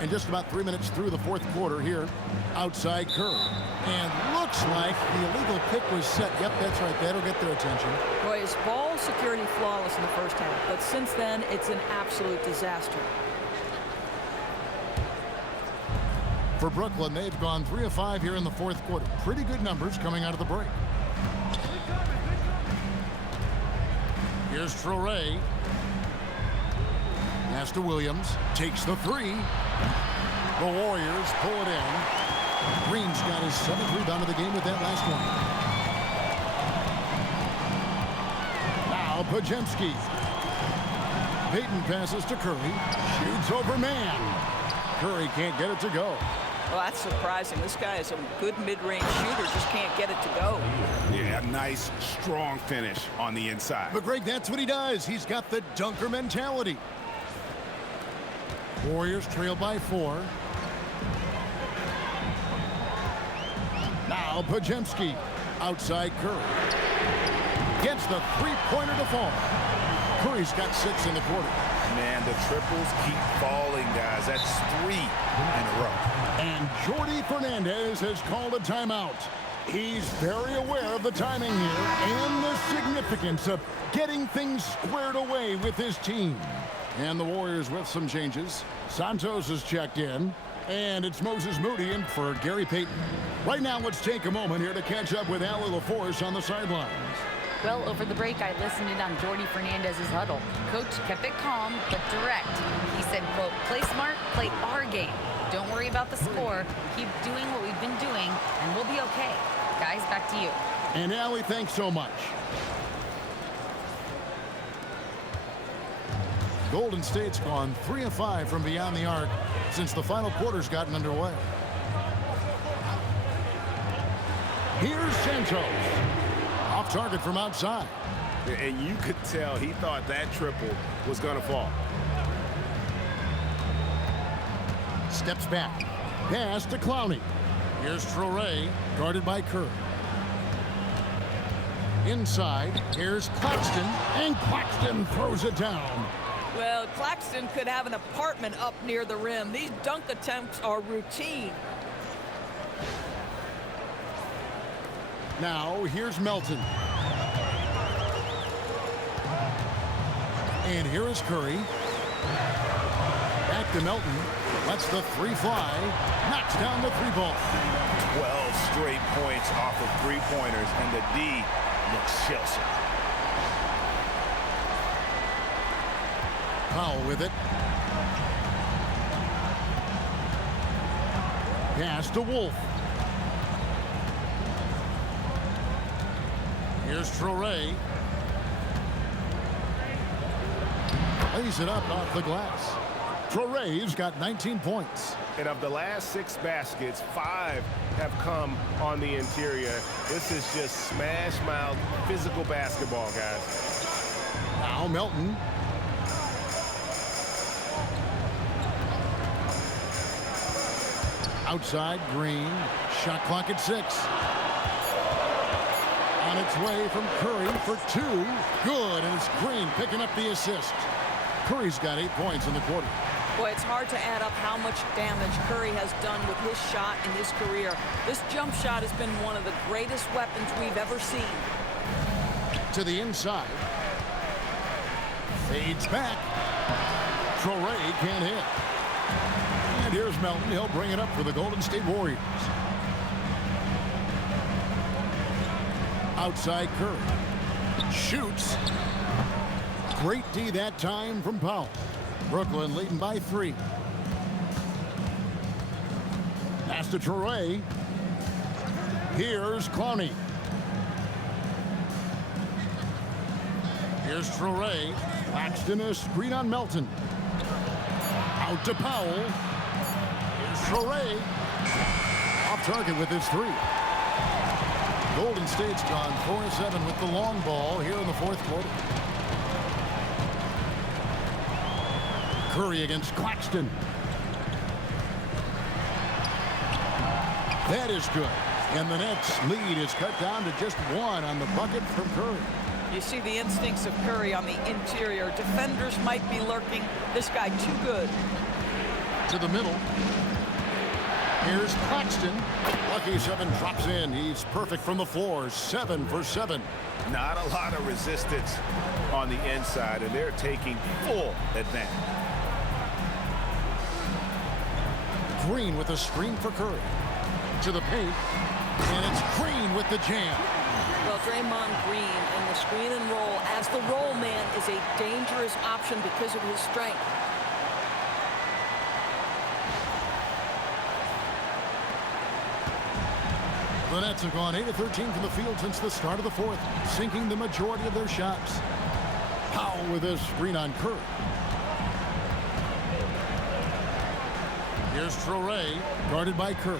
And just about 3 minutes through the 4th quarter here, outside Curry. And looks like the illegal pick was set. Yep, that's right. That'll get their attention. Boy, his ball security flawless in the first half, but since then, it's an absolute disaster. For Brooklyn, they've gone 3 of 5 here in the 4th quarter. Pretty good numbers coming out of the break. Here's Traore. Pass to Williams. Takes the 3. The Warriors pull it in. Green's got his 7th rebound of the game with that last one. Now Podziemski. Payton passes to Curry. Shoots over Mann. Curry can't get it to go. Well, that's surprising. This guy is a good mid-range shooter, just can't get it to go. Yeah, nice, strong finish on the inside. But Greg, that's what he does. He's got the dunker mentality. Warriors trail by 4. Now Podziemski outside Curry. Gets the 3-pointer to fall. Curry's got 6 in the quarter. Man, the triples keep falling, guys. That's 3 in a row. And Jordi Fernandez has called a timeout. He's very aware of the timing here and the significance of getting things squared away with his team. And the Warriors with some changes. Santos has checked in. And it's Moses Moody in for Gary Payton. Right now, let's take a moment here to catch up with Allie LaForce on the sidelines. Well, over the break, I listened in on Jordi Fernandez's huddle. Coach kept it calm, but direct. He said, quote, play smart, play our game. Don't worry about the score. Keep doing what we've been doing, and we'll be okay. Guys, back to you. And Allie, thanks so much. Golden State's gone 3 of 5 from beyond the arc since the final quarter's gotten underway. Here's Santos. Off target from outside. And you could tell he thought that triple was going to fall. Steps back. Pass to Clowney. Here's Traore, guarded by Curry. Inside, here's Claxton, and Claxton throws it down. Well, Claxton could have an apartment up near the rim. These dunk attempts are routine. Now, here's Melton. And here is Curry. Back to Melton. Lets the 3 fly. Knocks down the 3 ball. 12 straight points off of 3-pointers, and the D looks Chelsea. Powell with it. Pass to Wolf. Here's Traore. Lays it up off the glass. Traore's got 19 points. And of the last 6 baskets, 5 have come on the interior. This is just smash-mouth physical basketball, guys. Now Melton. Outside, Green. Shot clock at 6. On its way from Curry for 2. Good, and it's Green picking up the assist. Curry's got 8 points in the quarter. Boy, it's hard to add up how much damage Curry has done with his shot in his career. This jump shot has been one of the greatest weapons we've ever seen. To the inside. Fades back. Traore can't hit. And here's Melton. He'll bring it up for the Golden State Warriors. Outside Curry. Shoots. Great D that time from Powell. Brooklyn leading by 3. Pass to Traore. Here's Clowney. Here's Traore. Claxton a screen on Melton. Out to Powell. Here's Traore. Off target with his 3. Golden State's gone 4-7 with the long ball here in the 4th quarter. Curry against Claxton. That is good. And the Nets' lead is cut down to just 1 on the bucket from Curry. You see the instincts of Curry on the interior. Defenders might be lurking. This guy too good. To the middle. Here's Claxton. Lucky 7 drops in. He's perfect from the floor. 7 for 7. Not a lot of resistance on the inside, and they're taking full advantage. Green with a screen for Curry. To the paint. And it's Green with the jam. Well, Draymond Green in the screen and roll as the roll man is a dangerous option because of his strength. The Nets have gone 8 of 13 from the field since the start of the 4th, sinking the majority of their shots. Powell with a screen on Curry. Here's Traore, guarded by Curry.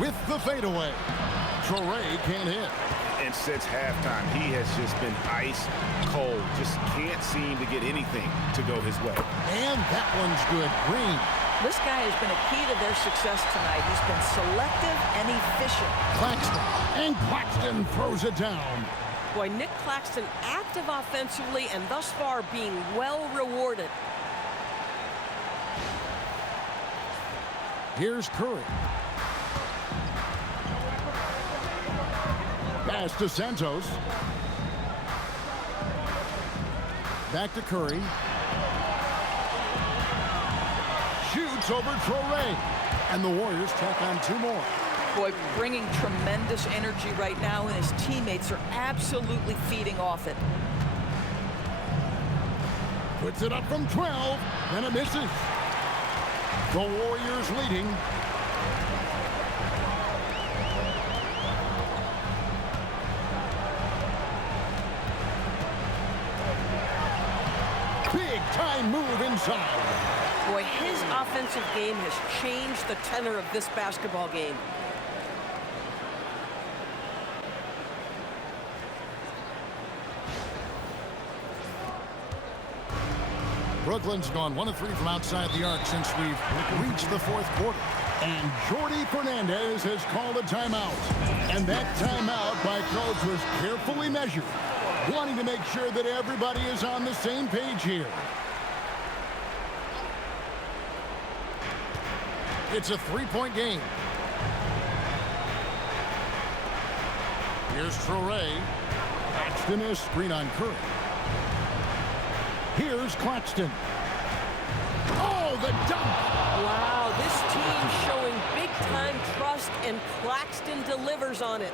With the fadeaway. Traore can't hit. And since halftime, he has just been ice cold. Just can't seem to get anything to go his way. And that one's good. Green. This guy has been a key to their success tonight. He's been selective and efficient. Claxton. And Claxton throws it down. Boy, Nic Claxton active offensively and thus far being well rewarded. Here's Curry. Pass to Santos. Back to Curry. Shoots over Traore. And the Warriors tack on 2 more. Boy, bringing tremendous energy right now, and his teammates are absolutely feeding off it. Puts it up from 12, and it misses. The Warriors leading. Big time move inside. Boy, his offensive game has changed the tenor of this basketball game. Brooklyn's gone 1 of 3 from outside the arc since we've reached the 4th quarter. And Jordi Fernandez has called a timeout. And that timeout by coach was carefully measured, wanting to make sure that everybody is on the same page here. It's a 3-point game. Here's Traore. Claxton is screen on Curry. Here's Claxton. Oh, the dunk! Wow, this team showing big-time trust, and Claxton delivers on it.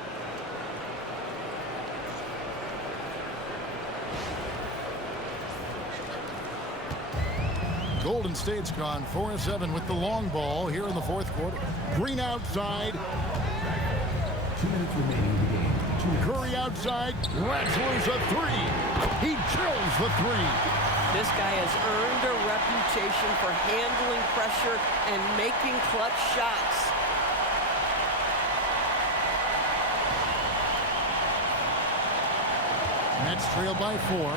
Golden State's gone 4-7 with the long ball here in the 4th quarter. Green outside. 2 minutes remaining in the game. Curry outside. Lets loose a 3. He drills the 3. This guy has earned a reputation for handling pressure and making clutch shots. Nets trail by 4.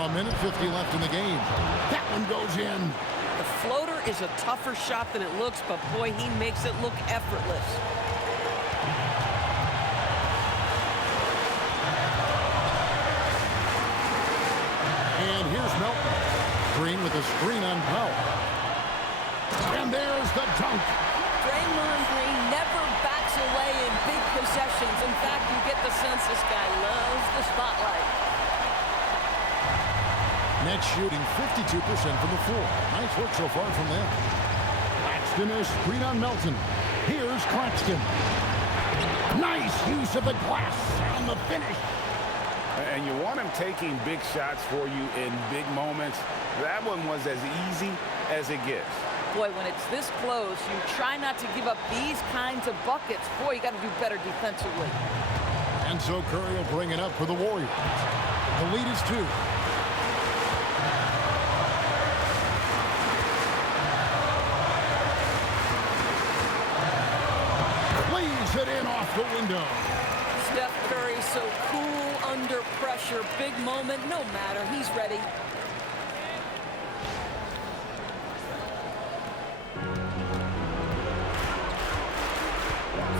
A minute 50 left in the game. That one goes in. The floater is a tougher shot than it looks, but boy, he makes it look effortless. And here's Melton. Green with a screen on Powell. And there's the dunk. Draymond Green never backs away in big possessions. In fact, you get the sense this guy loves the spotlight. Nets shooting 52% from the floor. Nice work so far from them. Claxton is screen on Melton. Here's Claxton. Nice use of the glass on the finish. And you want him taking big shots for you in big moments. That one was as easy as it gets. Boy, when it's this close, you try not to give up these kinds of buckets. Boy, you got to do better defensively. And so Curry will bring it up for the Warriors. The lead is 2. Lays it in off the window. Steph Curry so cool under pressure. Big moment, no matter. He's ready.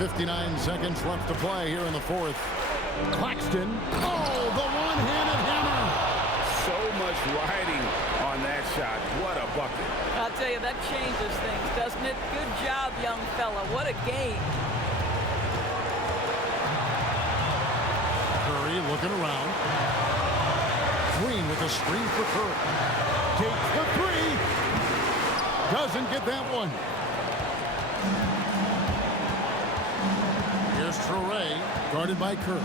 .59 seconds left to play here in the 4th. Claxton. Oh, the one-handed hammer. So much riding on that shot. What a bucket. I'll tell you, that changes things, doesn't it? Good job, young fella. What a game. Curry looking around. Green with a screen for Curry. Takes the 3. Doesn't get that one. Here's Traore, guarded by Curry.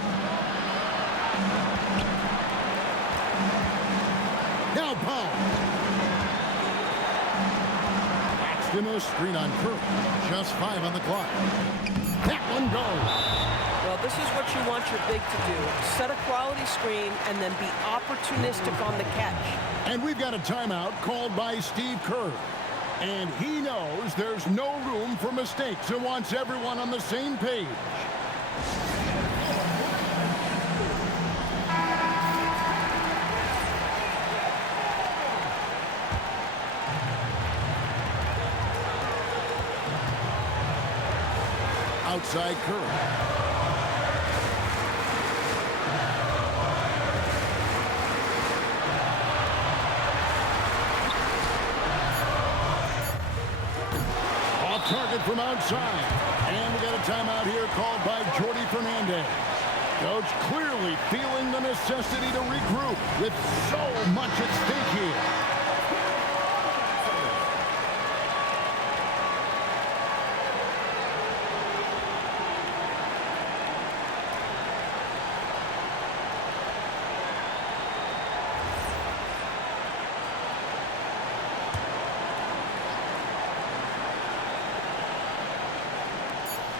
Now Powell. Claxton a screen on Curry. Just 5 on the clock. That one goes. Well, this is what you want your big to do. Set a quality screen and then be opportunistic on the catch. And we've got a timeout called by Steve Kerr. And he knows there's no room for mistakes and wants everyone on the same page. Outside Curry. Target from outside. And we got a timeout here called by Jordi Fernandez. Coach clearly feeling the necessity to regroup with so much at stake here.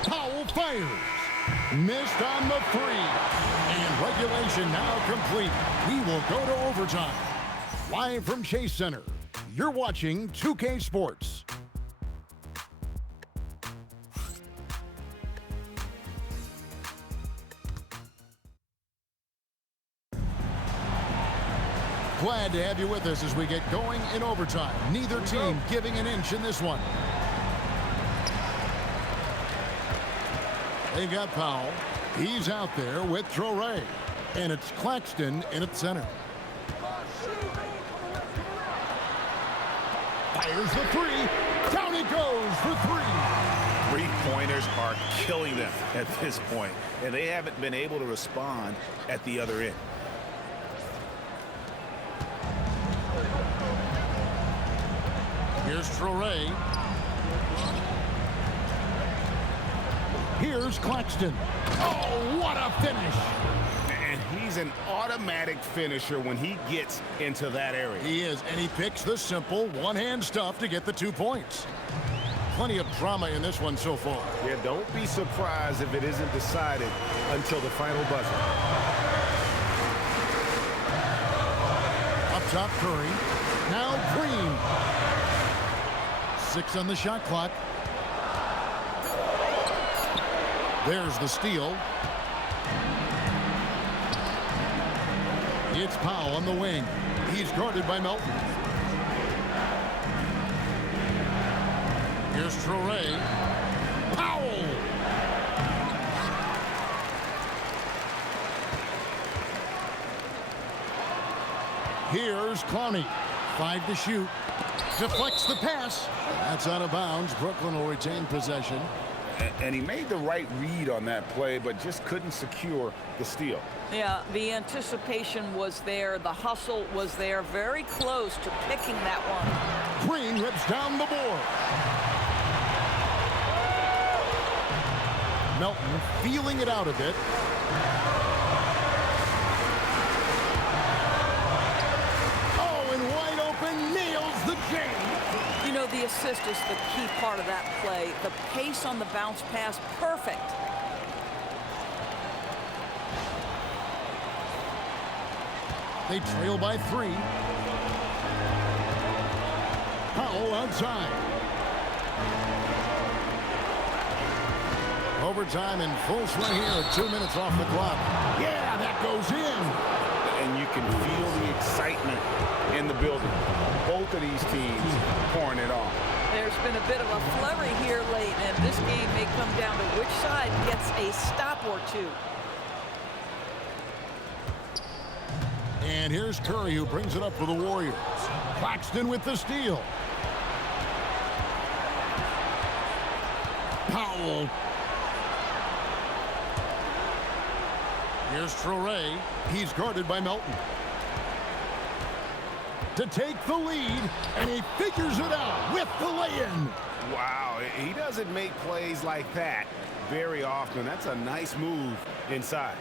Powell fires. Missed on the 3. And regulation now complete. We will go to overtime. Live from Chase Center, you're watching 2K Sports. Glad to have you with us as we get going in overtime. Neither team giving an inch in this one. They got Powell. He's out there with Traore. And it's Claxton in at center. Fires the 3. Down it goes for 3. Three-pointers are killing them at this point, and they haven't been able to respond at the other end. Here's Traore. Here's Claxton. Oh, what a finish. And he's an automatic finisher when he gets into that area. He is, and he picks the simple one-hand stuff to get the 2 points. Plenty of drama in this one so far. Yeah, don't be surprised if it isn't decided until the final buzzer. top Curry. Now Green. 6 on the shot clock. There's the steal. It's Powell on the wing. He's guarded by Melton. Here's Traore. Powell. Here's Clowney. 5 to shoot. Deflects the pass. That's out of bounds. Brooklyn will retain possession. And he made the right read on that play, but just couldn't secure the steal. Yeah, the anticipation was there. The hustle was there. Very close to picking that one. Green rips down the board. Melton feeling it out a bit. Oh, and wide open, nails the J. You know, the assist is the key part of that play. The pace on the bounce pass, perfect. They trail by 3. Powell outside. Overtime in full swing here at 2 minutes off the clock. Yeah, that goes in. And you can feel the excitement in the building. Both of these teams pouring it on. There's been a bit of a flurry here late, and this game may come down to which side gets a stop or two. And here's Curry, who brings it up for the Warriors. Claxton with the steal. Powell. Here's Traore. He's guarded by Melton. To take the lead, and he figures it out with the lay-in. Wow, he doesn't make plays like that very often. That's a nice move inside.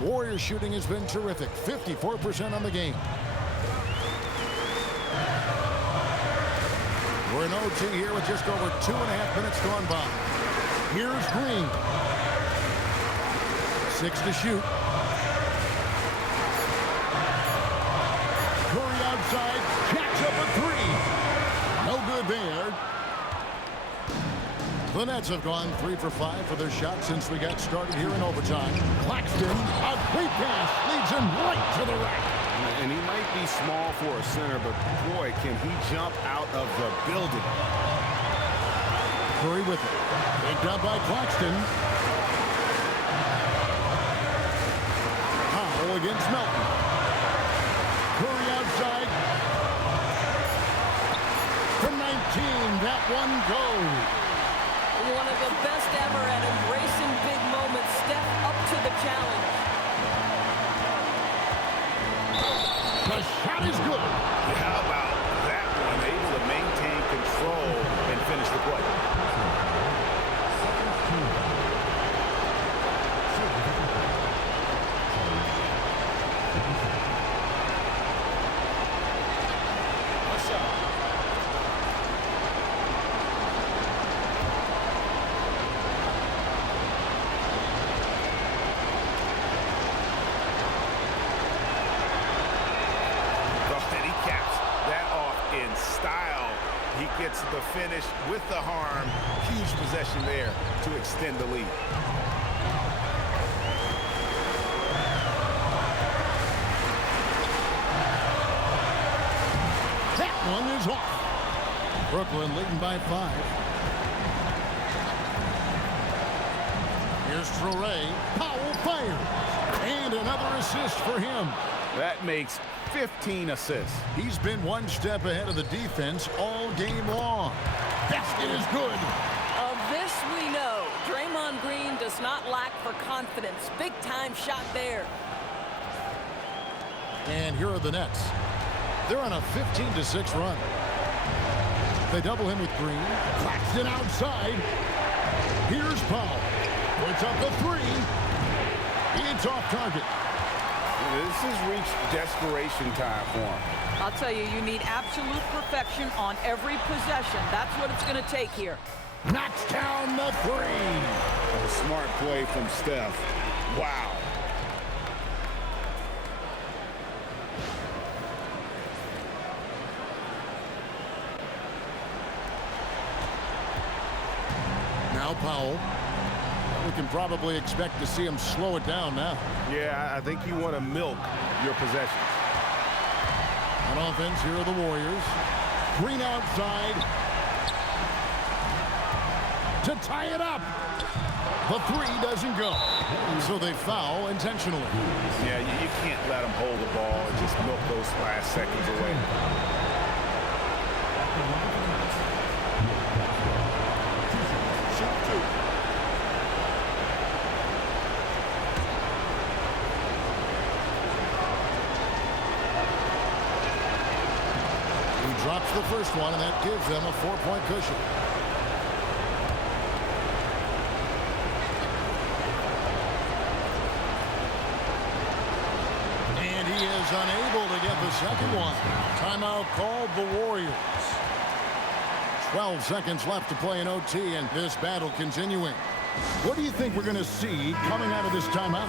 Warriors shooting has been terrific. 54% on the game. We're in OT here with just over 2.5 minutes gone by. Here's Green. 6 to shoot. Curry outside. Jacks up a 3. No good there. The Nets have gone 3 for 5 for their shots since we got started here in overtime. Claxton, a great pass, leads him right to the rack. And he might be small for a center, but boy, can he jump out of the building. Curry with it. Picked up by Claxton. Powell against Melton. Curry outside. From 19, that one goes. One of the best ever at embracing big moments. Step up to the challenge. The shot is good. How about that one? Able to maintain control and finish the play. What's up? Style. He gets the finish with the harm. Huge possession there to extend the lead. That one is off. Brooklyn leading by 5. Here's Traore. Powell fires. And another assist for him. That makes 15 assists. He's been one step ahead of the defense all game long. Basket is good. Of this we know. Draymond Green does not lack for confidence. Big time shot there. And here are the Nets. They're on a 15-6 run. They double him with Green. Claxton outside. Here's Powell. Puts up the 3. It's off target. This has reached desperation time for him. I'll tell you, you need absolute perfection on every possession. That's what it's going to take here. Knocks down the 3. A smart play from Steph. Wow. Now Powell. We can probably expect to see him slow it down now. Yeah, I think you want to milk your possessions. On offense, here are the Warriors. Green outside. To tie it up. The three doesn't go. So they foul intentionally. Yeah, you can't let them hold the ball and just milk those last seconds away. Shoot two. He drops the first one, and that gives them a 4-point cushion. And he is unable to get the second one. Timeout called the Warriors. 12 seconds left to play in OT, and this battle continuing. What do you think we're going to see coming out of this timeout?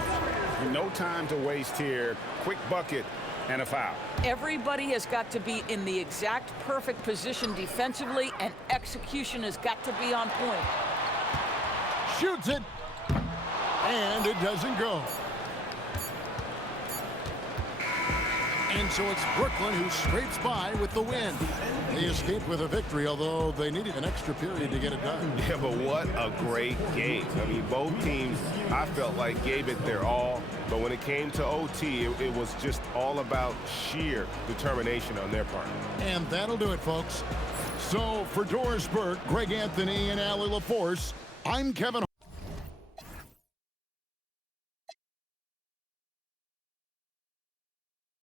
No time to waste here. Quick bucket and a foul. Everybody has got to be in the exact perfect position defensively, and execution has got to be on point. Shoots it, and it doesn't go. And so it's Brooklyn who scrapes by with the win. They escaped with a victory, although they needed an extra period to get it done. Yeah, but what a great game. I mean, both teams, I felt like, gave it their all. But when it came to OT, it was just all about sheer determination on their part. And that'll do it, folks. So for Doris Burke, Greg Anthony, and Allie LaForce, I'm Kevin